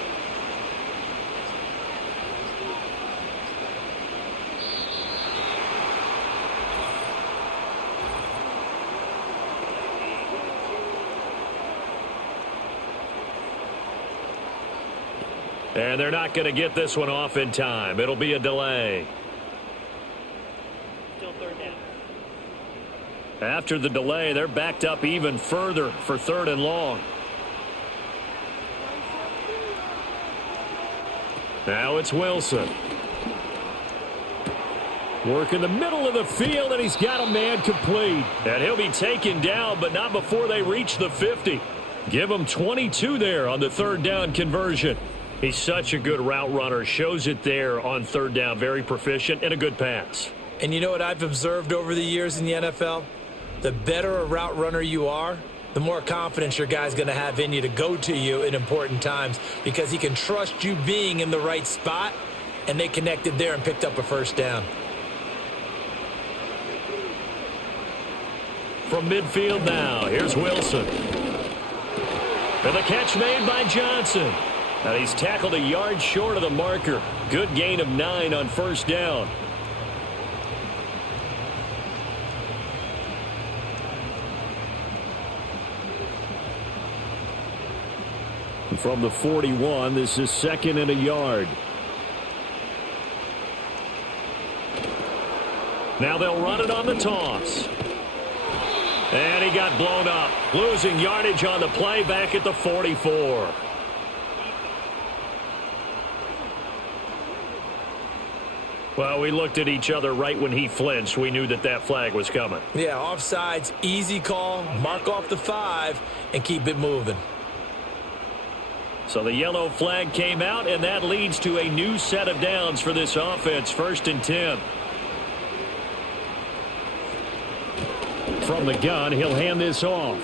And they're not going to get this one off in time. It'll be a delay. Still 3rd down. After the delay, they're backed up even further for 3rd and long. Now it's Wilson. Work in the middle of the field, and he's got a man complete. And he'll be taken down, but not before they reach the 50. Give him 22 there on the 3rd down conversion. He's such a good route runner. Shows it there on 3rd down. Very proficient and a good pass. And you know what I've observed over the years in the NFL? The better a route runner you are, the more confidence your guy's going to have in you to go to you in important times because he can trust you being in the right spot, and they connected there and picked up a 1st down. From midfield now, here's Wilson. And the catch made by Johnson. And he's tackled a yard short of the marker. Good gain of 9 on 1st down. From the 41, this is 2nd and a yard. Now they'll run it on the toss. And he got blown up. Losing yardage on the play back at the 44. Well, we looked at each other right when he flinched. We knew that that flag was coming. Yeah, offsides, easy call, mark off the 5, and keep it moving. So the yellow flag came out, and that leads to a new set of downs for this offense. 1st and 10. From the gun, he'll hand this off.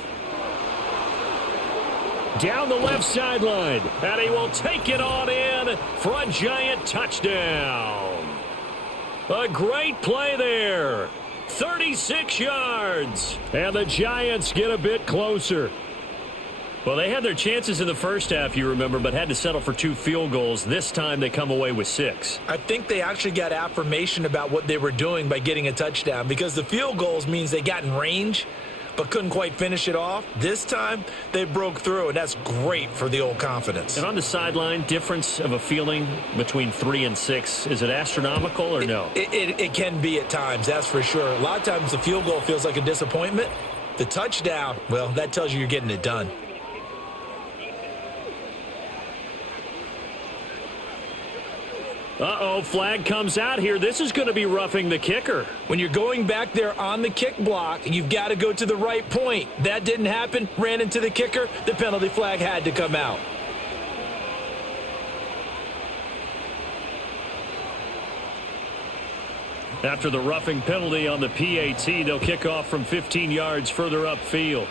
Down the left sideline, and he will take it on in for a Giant touchdown. A great play there. 36 yards. And the Giants get a bit closer. Well, they had their chances in the first half, you remember, but had to settle for 2 field goals. This time they come away with 6. I think they actually got affirmation about what they were doing by getting a touchdown because the field goals means they got in range but couldn't quite finish it off. This time they broke through, and that's great for the old confidence. And on the sideline, difference of a feeling between 3 and 6, is it astronomical or no? It can be at times, that's for sure. A lot of times the field goal feels like a disappointment. The touchdown, well, that tells you you're getting it done. Uh-oh, flag comes out here. This is going to be roughing the kicker. When you're going back there on the kick block, you've got to go to the right point. That didn't happen, ran into the kicker. The penalty flag had to come out. After the roughing penalty on the PAT, they'll kick off from 15 yards further upfield.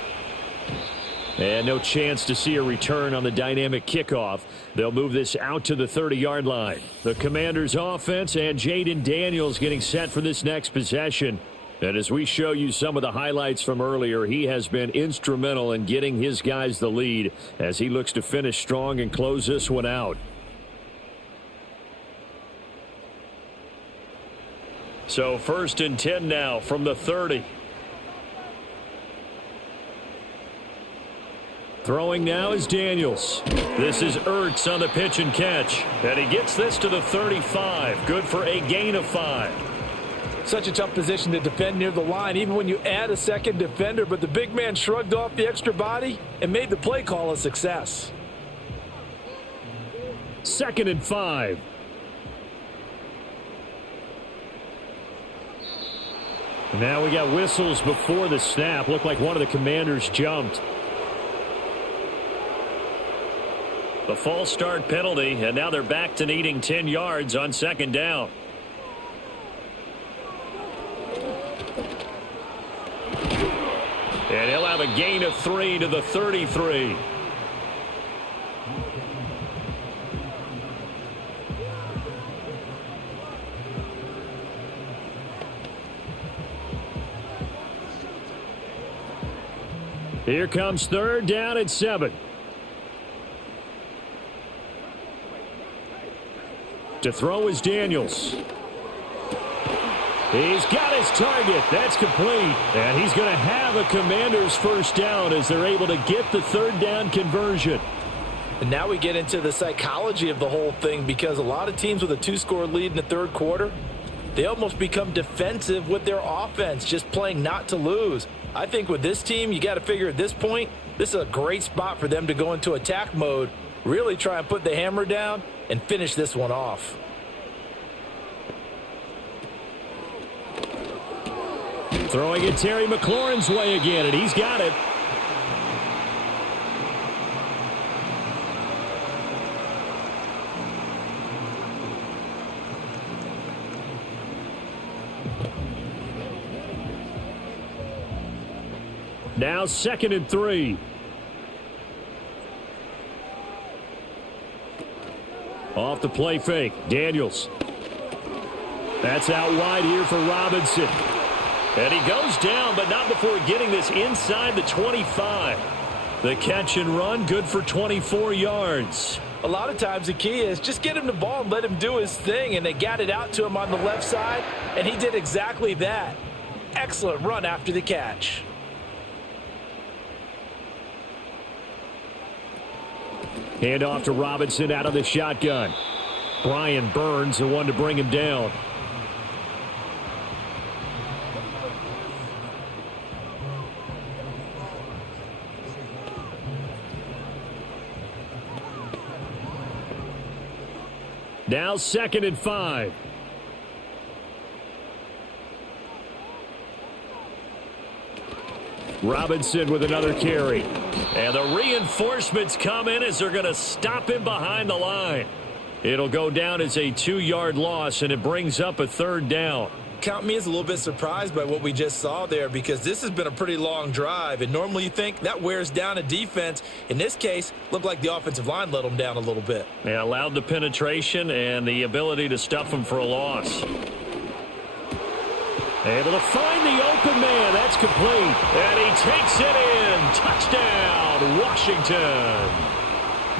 And no chance to see a return on the dynamic kickoff. They'll move this out to the 30-yard line. The Commanders' offense and Jayden Daniels getting set for this next possession. And as we show you some of the highlights from earlier, he has been instrumental in getting his guys the lead as he looks to finish strong and close this one out. So 1st and 10 now from the 30. Throwing now is Daniels. This is Ertz on the pitch and catch. And he gets this to the 35. Good for a gain of 5. Such a tough position to defend near the line, even when you add a second defender. But the big man shrugged off the extra body and made the play call a success. 2nd and 5. Now we got whistles before the snap. Looked like one of the Commanders jumped. The false start penalty, and now they're back to needing 10 yards on 2nd down. And he'll have a gain of 3 to the 33. Here comes 3rd down and 7. To throw is Daniels. He's got his target. That's complete. And he's going to have a Commanders first down as they're able to get the 3rd down conversion. And now we get into the psychology of the whole thing, because a lot of teams with a 2-score lead in the 3rd quarter, they almost become defensive with their offense, just playing not to lose. I think with this team, you got to figure at this point, this is a great spot for them to go into attack mode, really try and put the hammer down and finish this one off. Throwing it Terry McLaurin's way again, and he's got it. Now 2nd and 3. Off the play fake. Daniels. That's out wide here for Robinson. And he goes down, but not before getting this inside the 25. The catch and run, good for 24 yards. A lot of times the key is just get him the ball and let him do his thing, and they got it out to him on the left side, and he did exactly that. Excellent run after the catch. Hand off to Robinson out of the shotgun. Brian Burns, the one to bring him down. Now 2nd and 5. Robinson with another carry. And the reinforcements come in as they're going to stop him behind the line. It'll go down as a 2-yard loss, and it brings up a 3rd down. Count me as a little bit surprised by what we just saw there, because this has been a pretty long drive, and normally you think that wears down a defense. In this case, looked like the offensive line let them down a little bit. Yeah, allowed the penetration and the ability to stuff them for a loss. Able to find the open man. That's complete. And he takes it in. Touchdown, Washington.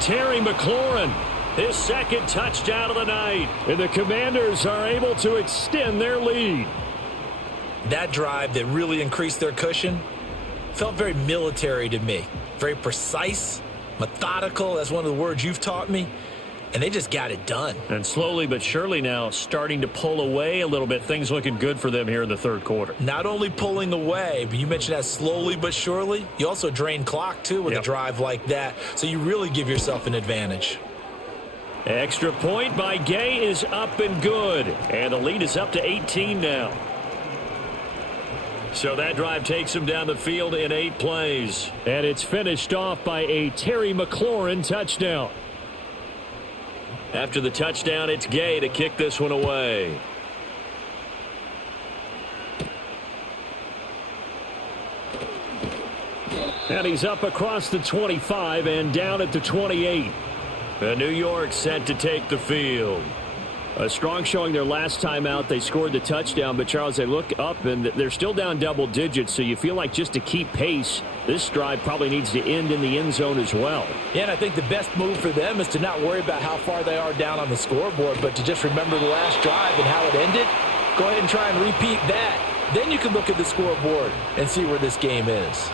Terry McLaurin, his 2nd touchdown of the night. And the Commanders are able to extend their lead. That drive that really increased their cushion felt very military to me. Very precise, methodical. That's one of the words you've taught me. And they just got it done. And slowly but surely now starting to pull away a little bit. Things looking good for them here in the 3rd quarter. Not only pulling away, but you mentioned that slowly but surely. You also drain clock, too, with a drive like that. So you really give yourself an advantage. Extra point by Gay is up and good. And the lead is up to 18 now. So that drive takes him down the field in 8 plays. And it's finished off by a Terry McLaurin touchdown. After the touchdown, it's Gay to kick this one away. And he's up across the 25 and down at the 28. And New York set to take the field. A strong showing their last time out. They scored the touchdown, but Charles, they look up and they're still down double digits, so you feel like just to keep pace, this drive probably needs to end in the end zone as well. Yeah, and I think the best move for them is to not worry about how far they are down on the scoreboard, but to just remember the last drive and how it ended. Go ahead and try and repeat that. Then you can look at the scoreboard and see where this game is.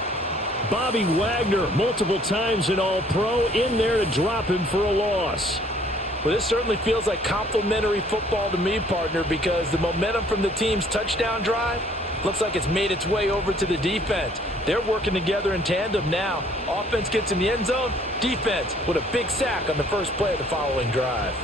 Bobby Wagner, multiple times an All-Pro, in there to drop him for a loss. Well, this certainly feels like complimentary football to me, partner, because the momentum from the team's touchdown drive looks like it's made its way over to the defense. They're working together in tandem now. Offense gets in the end zone. Defense with a big sack on the first play of the following drive.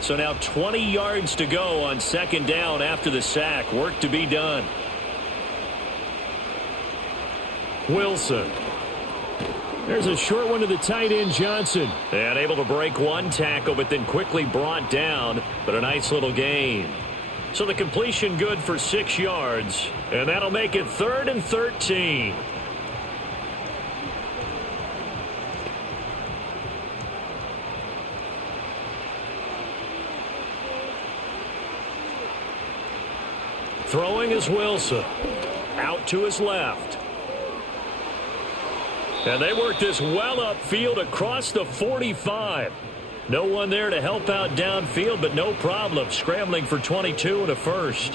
So now 20 yards to go on 2nd down after the sack. Work to be done. There's a short one to the tight end, Johnson. And able to break one tackle, but then quickly brought down. But a nice little gain. So the completion good for 6 yards. And that'll make it 3rd and 13. Throwing is Wilson. Out to his left. And they work this well upfield across the 45. No one there to help out downfield, but no problem. Scrambling for 22 and a first.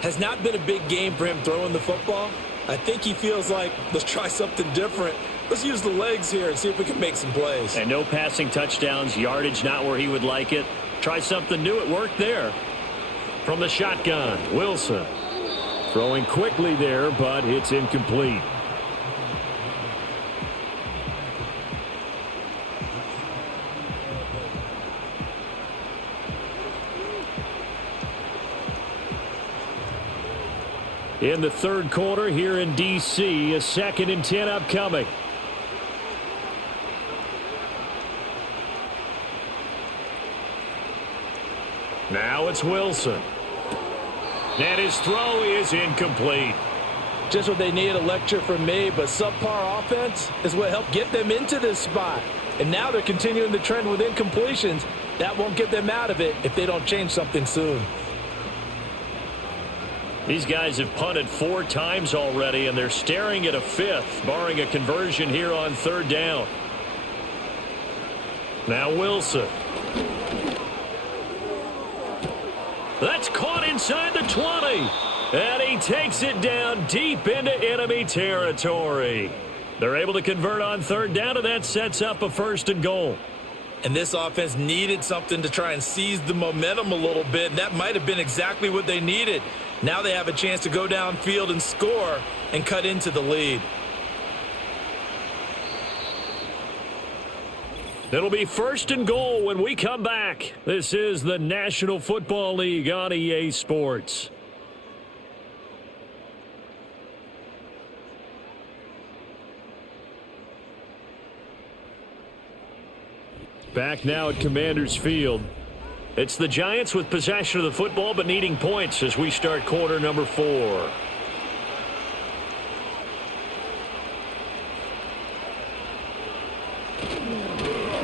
Has not been a big game for him throwing the football. I think he feels like, let's try something different. Let's use the legs here and see if we can make some plays. And no passing touchdowns, yardage not where he would like it. Try something new. It worked there. From the shotgun, Wilson. Throwing quickly there, but it's incomplete. In the third quarter here in D.C., a 2nd and 10 upcoming. Now it's Wilson. And his throw is incomplete. Just what they need, a lecture from me, but subpar offense is what helped get them into this spot. And now they're continuing the trend with incompletions. That won't get them out of it if they don't change something soon. These guys have punted 4 times already, and they're staring at a 5th, barring a conversion here on 3rd down. Now Wilson. That's caught inside the 20. And he takes it down deep into enemy territory. They're able to convert on 3rd down, and that sets up a 1st and goal. And this offense needed something to try and seize the momentum a little bit, and that might have been exactly what they needed. Now they have a chance to go downfield and score and cut into the lead. It'll be 1st and goal when we come back. This is the National Football League on EA Sports. Back now at Commanders Field. It's the Giants with possession of the football but needing points as we start quarter number 4.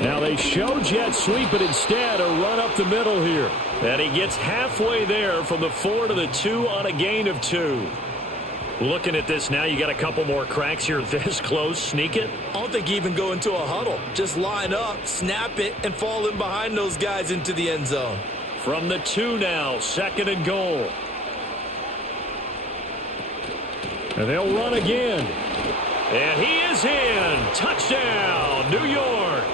Now they show jet sweep, but instead a run up the middle here. And he gets halfway there from the 4 to the 2 on a gain of 2. Looking at this now, you got a couple more cracks here this close. Sneak it. I don't think even go into a huddle. Just line up, snap it, and fall in behind those guys into the end zone. From the 2 now, 2nd and goal. And they'll run again. And he is in. Touchdown, New York.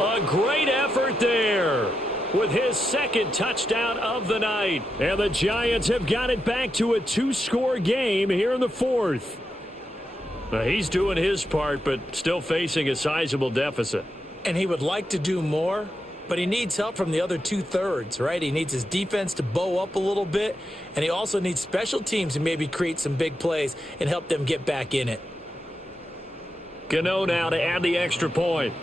A great effort there with his 2nd touchdown of the night. And the Giants have got it back to a 2-score game here in the 4th. Now, he's doing his part, but still facing a sizable deficit. And he would like to do more, but he needs help from the other 2/3, right? He needs his defense to bow up a little bit, and he also needs special teams to maybe create some big plays and help them get back in it. Gano now to add the extra point.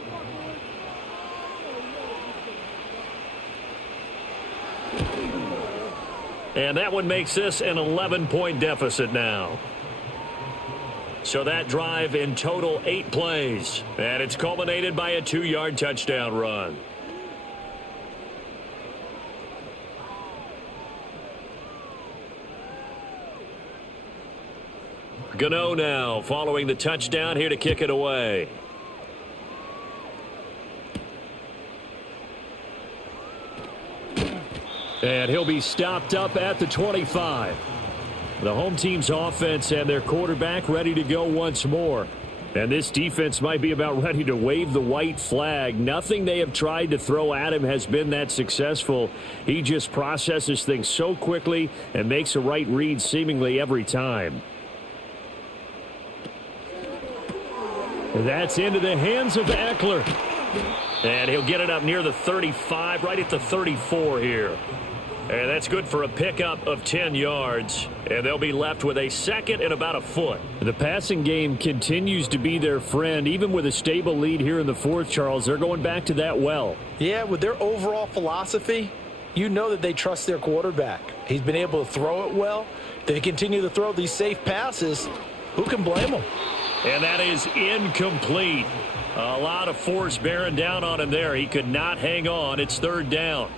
And that one makes this an 11-point deficit now. So that drive in total 8 plays. And it's culminated by a 2-yard touchdown run. Gano now following the touchdown here to kick it away. And he'll be stopped up at the 25. The home team's offense and their quarterback ready to go once more. And this defense might be about ready to wave the white flag. Nothing they have tried to throw at him has been that successful. He just processes things so quickly and makes a right read seemingly every time. That's into the hands of Eckler. And he'll get it up near the 35, right at the 34 here. And that's good for a pickup of 10 yards. And they'll be left with a second and about a foot. The passing game continues to be their friend. Even with a stable lead here in the fourth, Charles, they're going back to that well. Yeah, with their overall philosophy, you know that they trust their quarterback. He's been able to throw it well. They continue to throw these safe passes. Who can blame them? And that is incomplete. A lot of force bearing down on him there. He could not hang on. It's third down.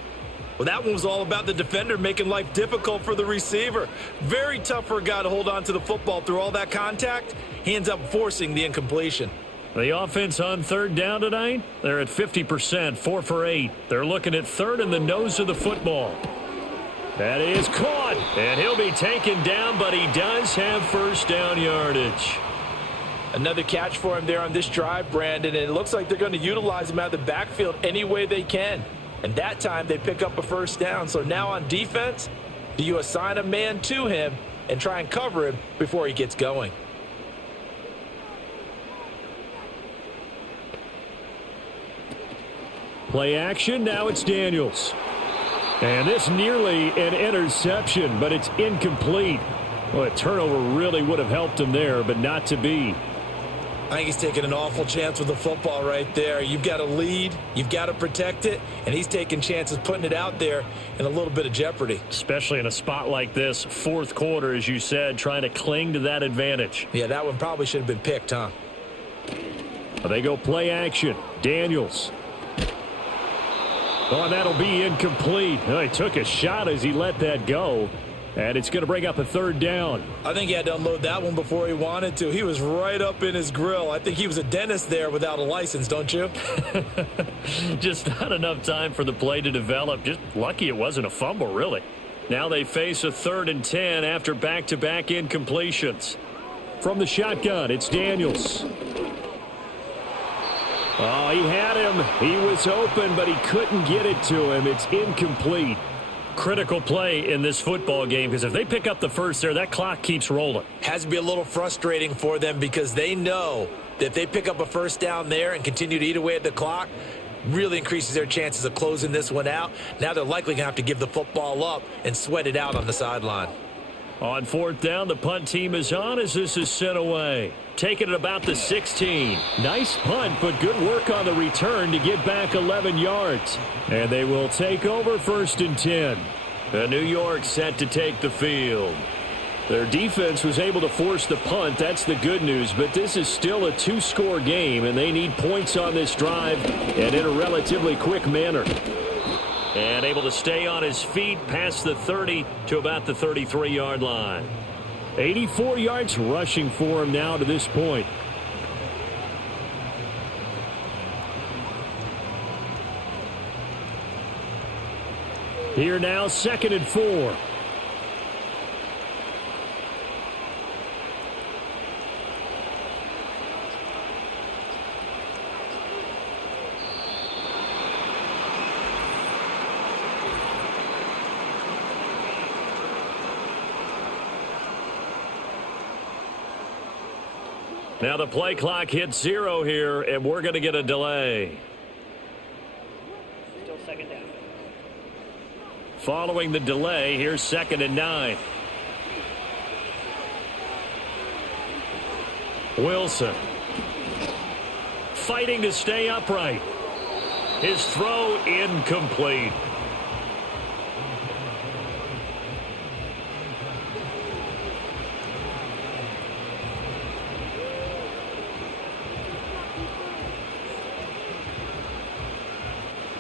Well, that one was all about the defender making life difficult for the receiver. Very tough for a guy to hold on to the football through all that contact. He ends up forcing the incompletion. The offense on third down tonight, they're at 50%, 4 for 8. They're looking at third in the nose of the football. That is caught, and he'll be taken down, but he does have first down yardage. Another catch for him there on this drive, Brandon, and it looks like they're going to utilize him out of the backfield any way they can. And that time they pick up a first down. So now on defense, do you assign a man to him and try and cover him before he gets going? Play action, now it's Daniels. And this nearly an interception, but it's incomplete. Well, a turnover really would have helped him there, but not to be. I think he's taking an awful chance with the football right there. You've got a lead, you've got to protect it, and he's taking chances putting it out there in a little bit of jeopardy. Especially in a spot like this, fourth quarter, as you said, trying to cling to that advantage. Yeah, that one probably should have been picked, huh? They go play action. Daniels. Oh, and that'll be incomplete. Oh, he took a shot as he let that go. And it's going to bring up a third down. I think he had to unload that one before he wanted to. He was right up in his grill. I think he was a dentist there without a license, don't you? Just not enough time for the play to develop. Just lucky it wasn't a fumble, really. Now they face a 3rd and 10 after back-to-back incompletions. From the shotgun, it's Daniels. Oh, he had him. He was open, but he couldn't get it to him. It's incomplete. Critical play in this football game, because if they pick up the first there, that clock keeps rolling. Has to be a little frustrating for them because they know that if they pick up a first down there and continue to eat away at the clock, really increases their chances of closing this one out. Now they're likely going to have to give the football up and sweat it out on the sideline. On fourth down, the punt team is on as this is sent away. Taking it about the 16. Nice punt, but good work on the return to get back 11 yards. And they will take over 1st and 10. The New York set to take the field. Their defense was able to force the punt. That's the good news. But this is still a 2-score game, and they need points on this drive and in a relatively quick manner. And able to stay on his feet past the 30 to about the 33-yard line. 84 yards rushing for him now to this point. Here now, 2nd and 4. Now the play clock hits 0 here, and we're going to get a delay. Still 2nd down. Following the delay, here's 2nd and 9. Wilson. Fighting to stay upright. His throw incomplete.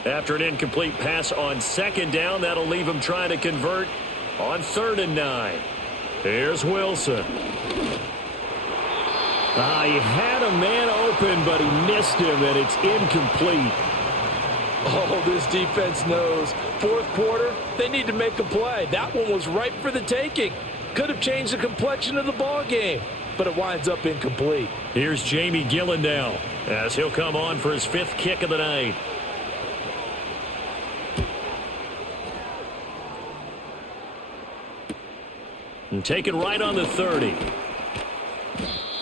After an incomplete pass on 2nd down, that'll leave him trying to convert on 3rd and 9. Here's Wilson. He had a man open, but he missed him, and it's incomplete. Oh, this defense knows. Fourth quarter, they need to make a play. That one was ripe for the taking. Could have changed the complexion of the ball game, but it winds up incomplete. Here's Jamie Gillen now as he'll come on for his 5th kick of the night. And taken right on the 30.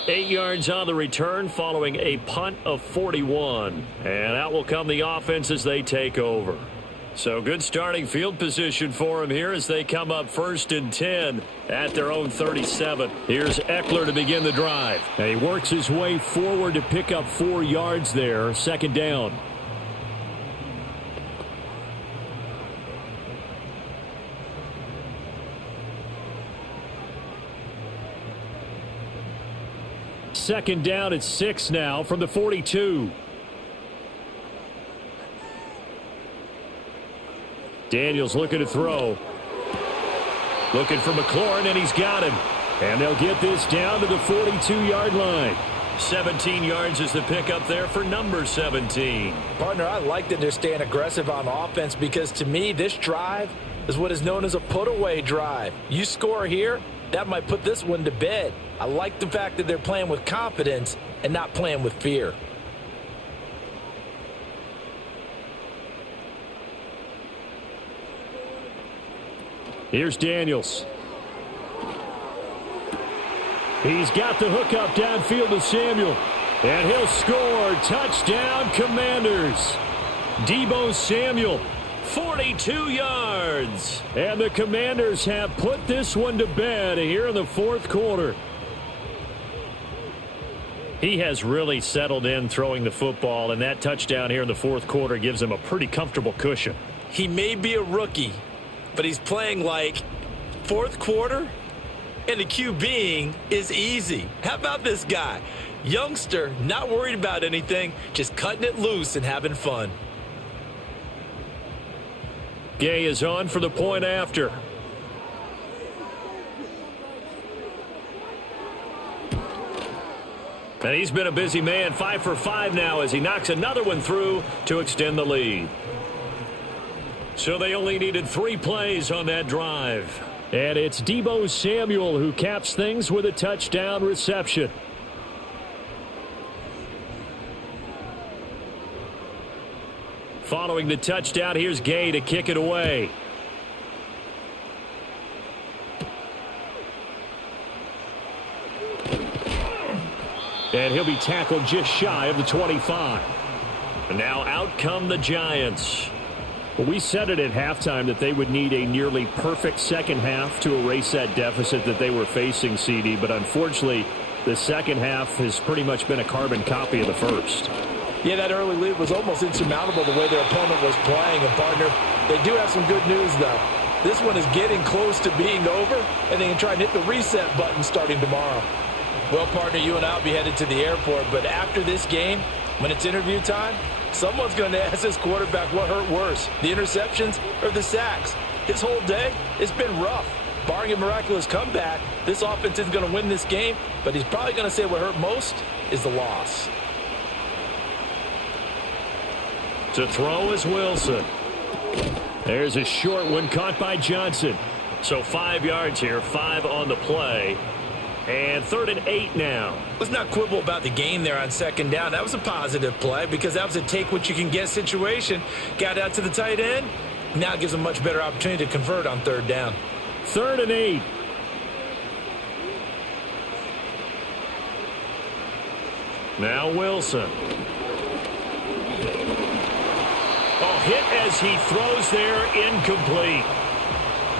8 yards on the return following a punt of 41. And out will come the offense as they take over. So good starting field position for him here as they come up 1st and 10 at their own 37. Here's Eckler to begin the drive. And he works his way forward to pick up 4 yards there. 2nd down. Second down at 6 now from the 42. Daniels looking to throw. Looking for McLaurin, and he's got him. And they'll get this down to the 42-yard line. 17 yards is the pickup there for number 17. Partner, I like that they're staying aggressive on offense because to me, this drive is what is known as a put-away drive. You score here, that might put this one to bed. I like the fact that they're playing with confidence and not playing with fear. Here's Daniels. He's got the hook up downfield to Samuel. And he'll score. Touchdown, Commanders. Deebo Samuel. 42 yards. And the Commanders have put this one to bed here in the 4th quarter. He has really settled in throwing the football, and that touchdown here in the 4th quarter gives him a pretty comfortable cushion. He may be a rookie, but he's playing like 4th quarter, and the QBing is easy. How about this guy? Youngster, not worried about anything, just cutting it loose and having fun. Gay is on for the point after. And he's been a busy man, 5 for 5 now as he knocks another one through to extend the lead. So they only needed 3 plays on that drive. And it's Deebo Samuel who caps things with a touchdown reception. Following the touchdown, here's Gay to kick it away. And he'll be tackled just shy of the 25. And now out come the Giants. Well, we said it at halftime that they would need a nearly perfect second half to erase that deficit that they were facing, CD. But unfortunately, the second half has pretty much been a carbon copy of the first. Yeah, that early lead was almost insurmountable the way their opponent was playing. And, partner, they do have some good news, though. This one is getting close to being over, and they can try and hit the reset button starting tomorrow. Well, partner, you and I will be headed to the airport, but after this game, when it's interview time, someone's going to ask this quarterback what hurt worse, the interceptions or the sacks. His whole day, it's been rough. Barring a miraculous comeback, this offense isn't going to win this game, but he's probably going to say what hurt most is the loss. To throw is Wilson. There's a short one caught by Johnson. So 5 yards here, 5 on the play. And 3rd and 8 now. Let's not quibble about the game there on 2nd down. That was a positive play because that was a take-what-you-can-get situation. Got out to the tight end. Now it gives them a much better opportunity to convert on 3rd down. 3rd and 8. Now Wilson. Oh, hit as he throws there, incomplete.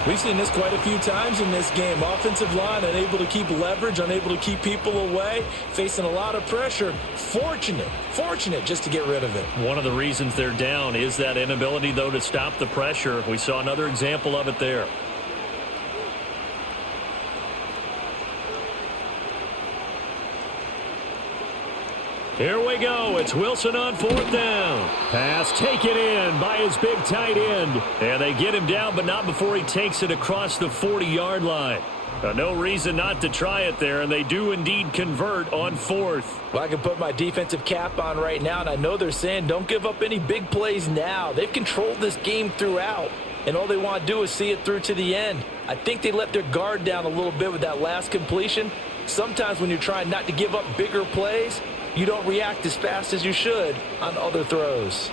We've seen this quite a few times in this game. Offensive line unable to keep leverage, unable to keep people away, facing a lot of pressure. Fortunate just to get rid of it. One of the reasons they're down is that inability, though, to stop the pressure. We saw another example of it there. Here we go. It's Wilson on 4th down. Pass taken in by his big tight end. And they get him down, but not before he takes it across the 40-yard line. No reason not to try it there, and they do indeed convert on 4th. Well, I can put my defensive cap on right now, and I know they're saying don't give up any big plays now. They've controlled this game throughout, and all they want to do is see it through to the end. I think they let their guard down a little bit with that last completion. Sometimes when you're trying not to give up bigger plays, you don't react as fast as you should on other throws.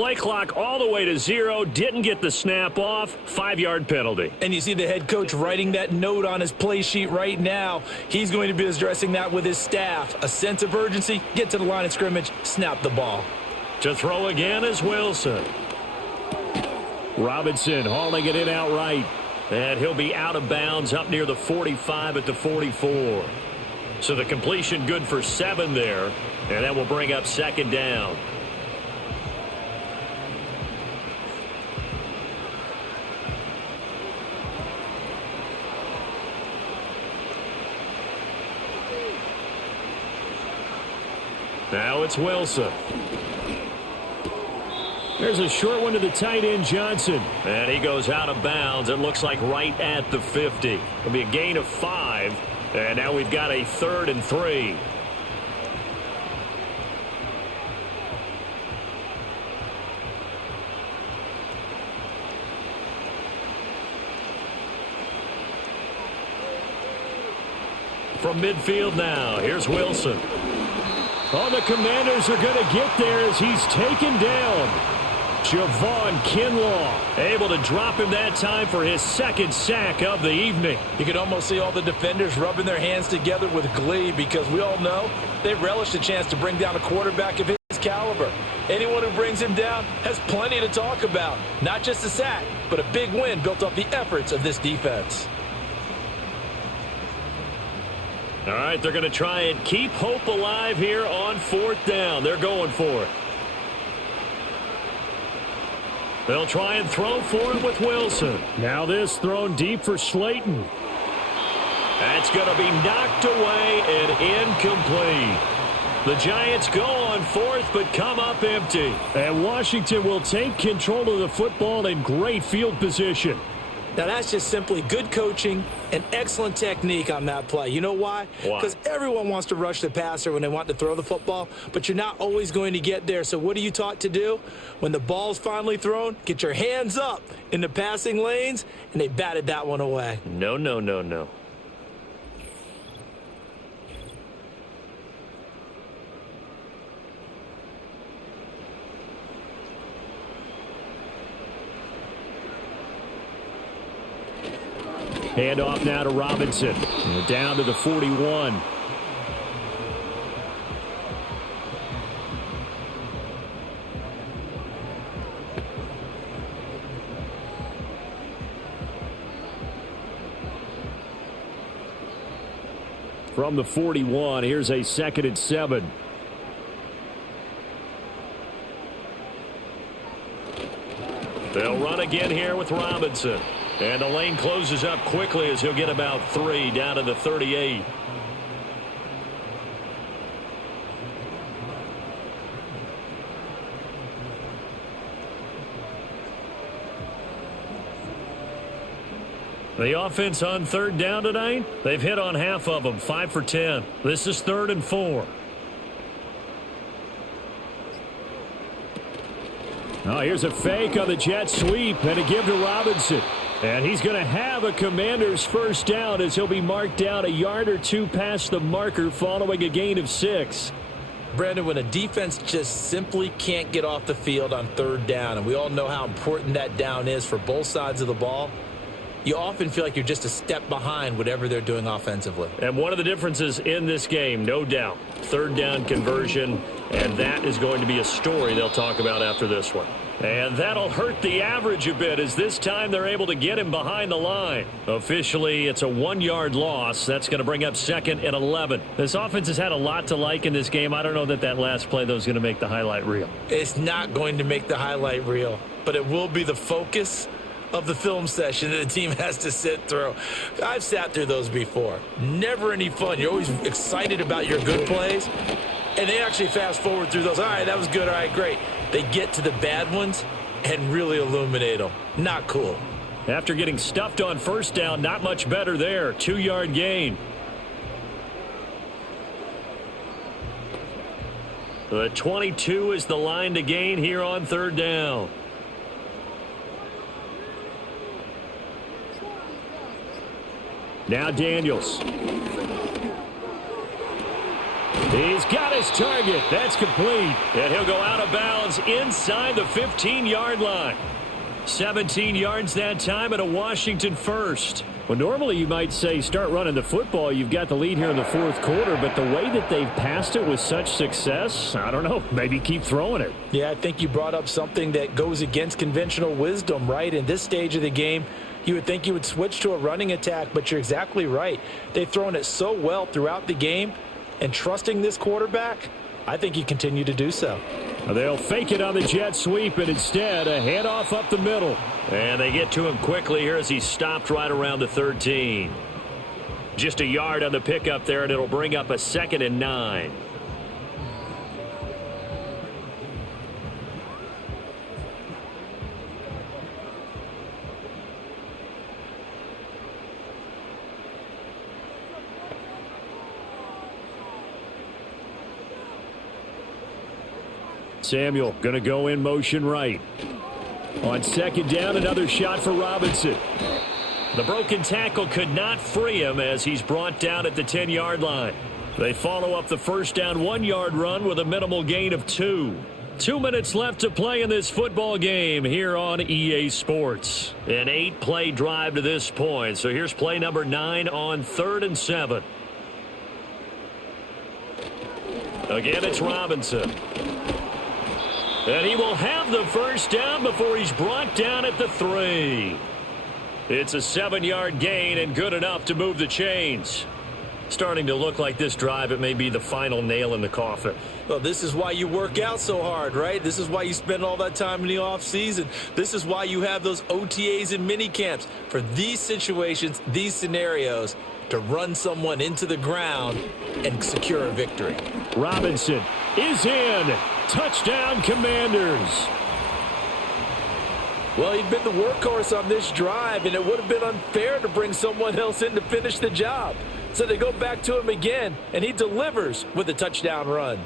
Play clock all the way to 0. Didn't get the snap off. 5-yard penalty. And you see the head coach writing that note on his play sheet right now. He's going to be addressing that with his staff. A sense of urgency, get to the line of scrimmage, snap the ball. To throw again is Wilson. Robinson hauling it in outright. And he'll be out of bounds up near the 45 at the 44. So the completion good for 7 there. And that will bring up 2nd down. Now it's Wilson. There's a short one to the tight end, Johnson. And he goes out of bounds. It looks like right at the 50. It'll be a gain of 5. And now we've got a 3rd and 3. From midfield now, here's Wilson. Oh, the Commanders are going to get there as he's taken down. Javon Kinlaw able to drop him that time for his 2nd sack of the evening. You can almost see all the defenders rubbing their hands together with glee because we all know they relish the chance to bring down a quarterback of his caliber. Anyone who brings him down has plenty to talk about. Not just a sack, but a big win built off the efforts of this defense. All right, they're going to try and keep hope alive here on 4th down. They're going for it. They'll try and throw for it with Wilson. Now this thrown deep for Slayton. That's going to be knocked away and incomplete. The Giants go on 4th but come up empty. And Washington will take control of the football in great field position. Now, that's just simply good coaching and excellent technique on that play. You know why? Because everyone wants to rush the passer when they want to throw the football, but you're not always going to get there. So what are you taught to do? When the ball's finally thrown, get your hands up in the passing lanes, and they batted that one away. No, no, no, no. Handoff now to Robinson. Down to the 41. From the 41, here's a 2nd and 7. They'll run again here with Robinson. And the lane closes up quickly as he'll get about 3 down to the 38. The offense on 3rd down tonight, they've hit on half of them, 5 for 10. This is 3rd and 4. Oh, here's a fake on the jet sweep and a give to Robinson. And he's going to have a Commander's 1st down as he'll be marked down a yard or 2 past the marker following a gain of 6. Brandon, when a defense just simply can't get off the field on 3rd down, and we all know how important that down is for both sides of the ball, you often feel like you're just a step behind whatever they're doing offensively. And one of the differences in this game, no doubt, 3rd down conversion, and that is going to be a story they'll talk about after this one. And that'll hurt the average a bit as this time they're able to get him behind the line. Officially, it's a 1-yard loss. That's going to bring up 2nd and 11. This offense has had a lot to like in this game. I don't know that last play, though, is going to make the highlight reel. It's not going to make the highlight reel, but it will be the focus of the film session that the team has to sit through. I've sat through those before. Never any fun. You're always excited about your good plays, and they actually fast forward through those. All right, that was good. All right, great. They get to the bad ones and really illuminate them. Not cool. After getting stuffed on 1st down, not much better there. 2-yard gain. The 22 is the line to gain here on 3rd down. Now Daniels. He's got his target. That's complete. And he'll go out of bounds inside the 15-yard line. 17 yards that time and a Washington first. Well, normally you might say start running the football. You've got the lead here in the fourth quarter, but the way that they've passed it with such success, I don't know, maybe keep throwing it. Yeah, I think you brought up something that goes against conventional wisdom, right? In this stage of the game, you would think you would switch to a running attack, but you're exactly right. They've thrown it so well throughout the game, and trusting this quarterback, I think you continue to do so. They'll fake it on the jet sweep, and instead a handoff up the middle. And they get to him quickly here as he stopped right around the 13. Just a yard on the pickup there, and it'll bring up a 2nd and 9. Samuel going to go in motion right. On 2nd down, another shot for Robinson. The broken tackle could not free him as he's brought down at the 10-yard line. They follow up the first down 1-yard run with a minimal gain of 2. 2 minutes left to play in this football game here on EA Sports. An 8-play drive to this point. So here's play number 9 on 3rd and 7. Again, it's Robinson. And he will have the first down before he's brought down at the 3. It's a 7-yard gain and good enough to move the chains. Starting to look like this drive, it may be the final nail in the coffin. Well, this is why you work out so hard, right? This is why you spend all that time in the offseason. This is why you have those OTAs and mini camps for these situations, these scenarios, to run someone into the ground and secure a victory. Robinson is in. Touchdown, Commanders. Well, he'd been the workhorse on this drive, and it would have been unfair to bring someone else in to finish the job. So they go back to him again, and he delivers with a touchdown run.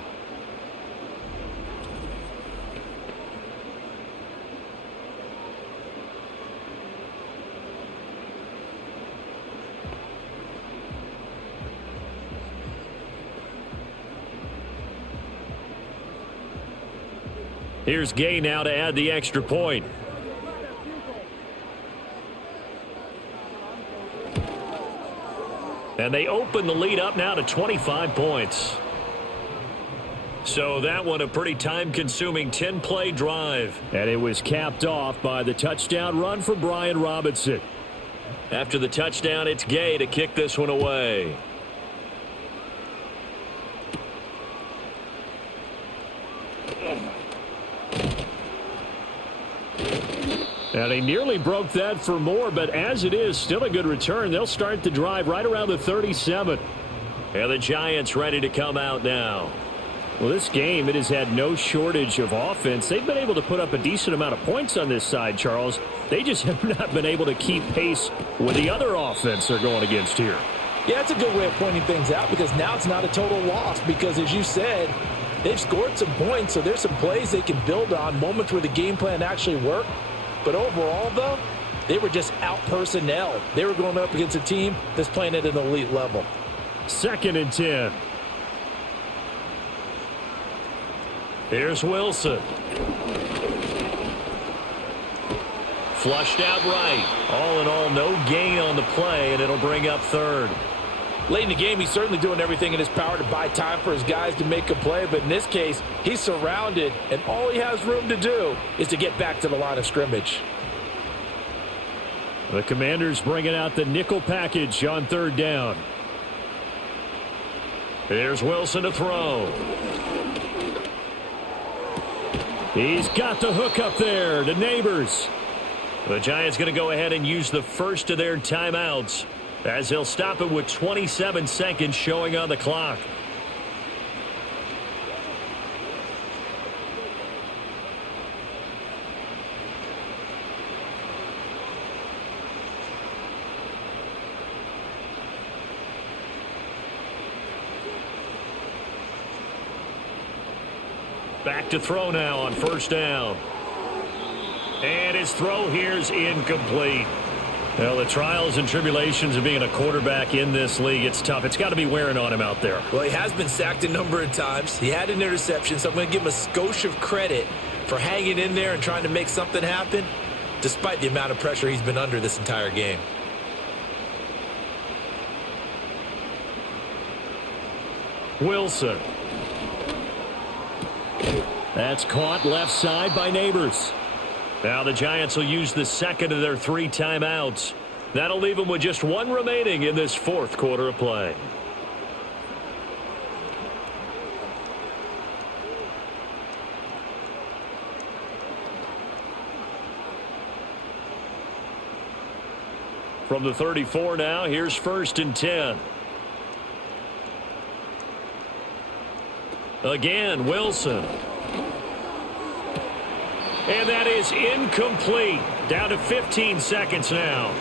Here's Gay now to add the extra point. And they open the lead up now to 25 points. So that one a pretty time-consuming 10-play drive. And it was capped off by the touchdown run for Brian Robinson. After the touchdown, it's Gay to kick this one away. And they nearly broke that for more, but as it is, still a good return. They'll start the drive right around the 37. And the Giants ready to come out now. Well, this game, it has had no shortage of offense. They've been able to put up a decent amount of points on this side, Charles. They just have not been able to keep pace with the other offense they're going against here. Yeah, that's a good way of pointing things out, because now it's not a total loss, because as you said, they've scored some points, so there's some plays they can build on, moments where the game plan actually worked. But overall, though, they were just out-personnel. They were going up against a team that's playing at an elite level. 2nd and 10. Here's Wilson. Flushed out right. All in all, no gain on the play, and it'll bring up 3rd. Late in the game, he's certainly doing everything in his power to buy time for his guys to make a play. But in this case, he's surrounded, and all he has room to do is to get back to the line of scrimmage. The Commanders bringing out the nickel package on 3rd down. Here's Wilson to throw. He's got the hook up there to Neighbors. The Giants going to go ahead and use the first of their timeouts, as they'll stop it with 27 seconds showing on the clock. Back to throw now on 1st down. And his throw here's incomplete. Well, the trials and tribulations of being a quarterback in this league, it's tough. It's got to be wearing on him out there. Well, he has been sacked a number of times. He had an interception, so I'm going to give him a skosh of credit for hanging in there and trying to make something happen, despite the amount of pressure he's been under this entire game. Wilson. That's caught left side by Neighbors. Now the Giants will use the second of their 3 timeouts. That'll leave them with just 1 remaining in this 4th quarter of play. From the 34 now, here's 1st and 10. Again, Wilson. And that is incomplete. Down to 15 seconds now.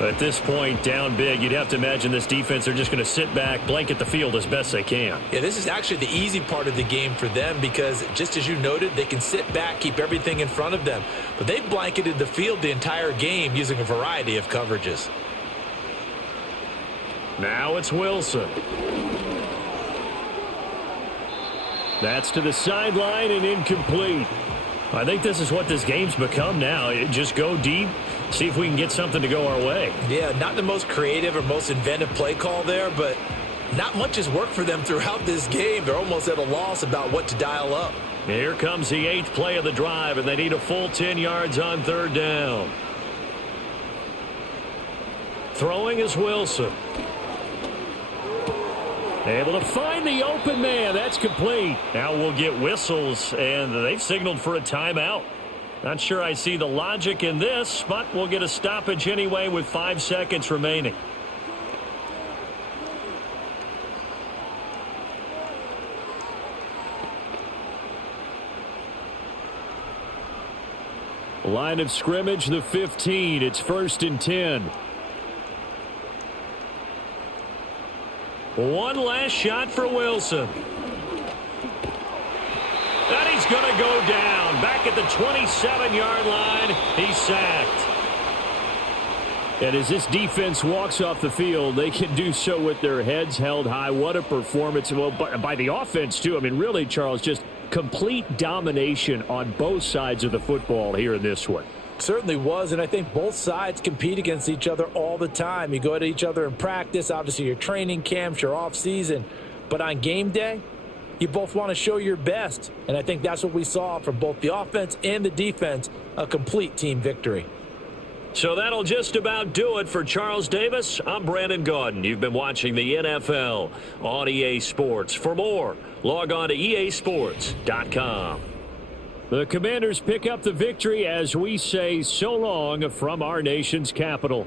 At this point, down big, you'd have to imagine this defense are just going to sit back, blanket the field as best they can. Yeah, this is actually the easy part of the game for them because, just as you noted, they can sit back, keep everything in front of them. But they've blanketed the field the entire game using a variety of coverages. Now it's Wilson. That's to the sideline and incomplete. I think this is what this game's become now. Just go deep, see if we can get something to go our way. Yeah, not the most creative or most inventive play call there, but not much has worked for them throughout this game. They're almost at a loss about what to dial up. Here comes the 8th play of the drive, and they need a full 10 yards on 3rd down. Throwing is Wilson. Able to find the open man. That's complete. Now we'll get whistles, and they've signaled for a timeout. Not sure I see the logic in this, but we'll get a stoppage anyway with 5 seconds remaining. Line of scrimmage, the 15. It's 1st and 10. One last shot for Wilson. And he's going to go down. Back at the 27-yard line, he's sacked. And as this defense walks off the field, they can do so with their heads held high. What a performance. Well, by the offense, too. I mean, really, Charles, just complete domination on both sides of the football here in this one. Certainly was, and I think both sides compete against each other all the time. You go at each other in practice, obviously your training camps, your off-season. But on game day, you both want to show your best. And I think that's what we saw from both the offense and the defense, a complete team victory. So that'll just about do it for Charles Davis. I'm Brandon Gaudin. You've been watching the NFL on EA Sports. For more, log on to easports.com. The Commanders pick up the victory as we say so long from our nation's capital.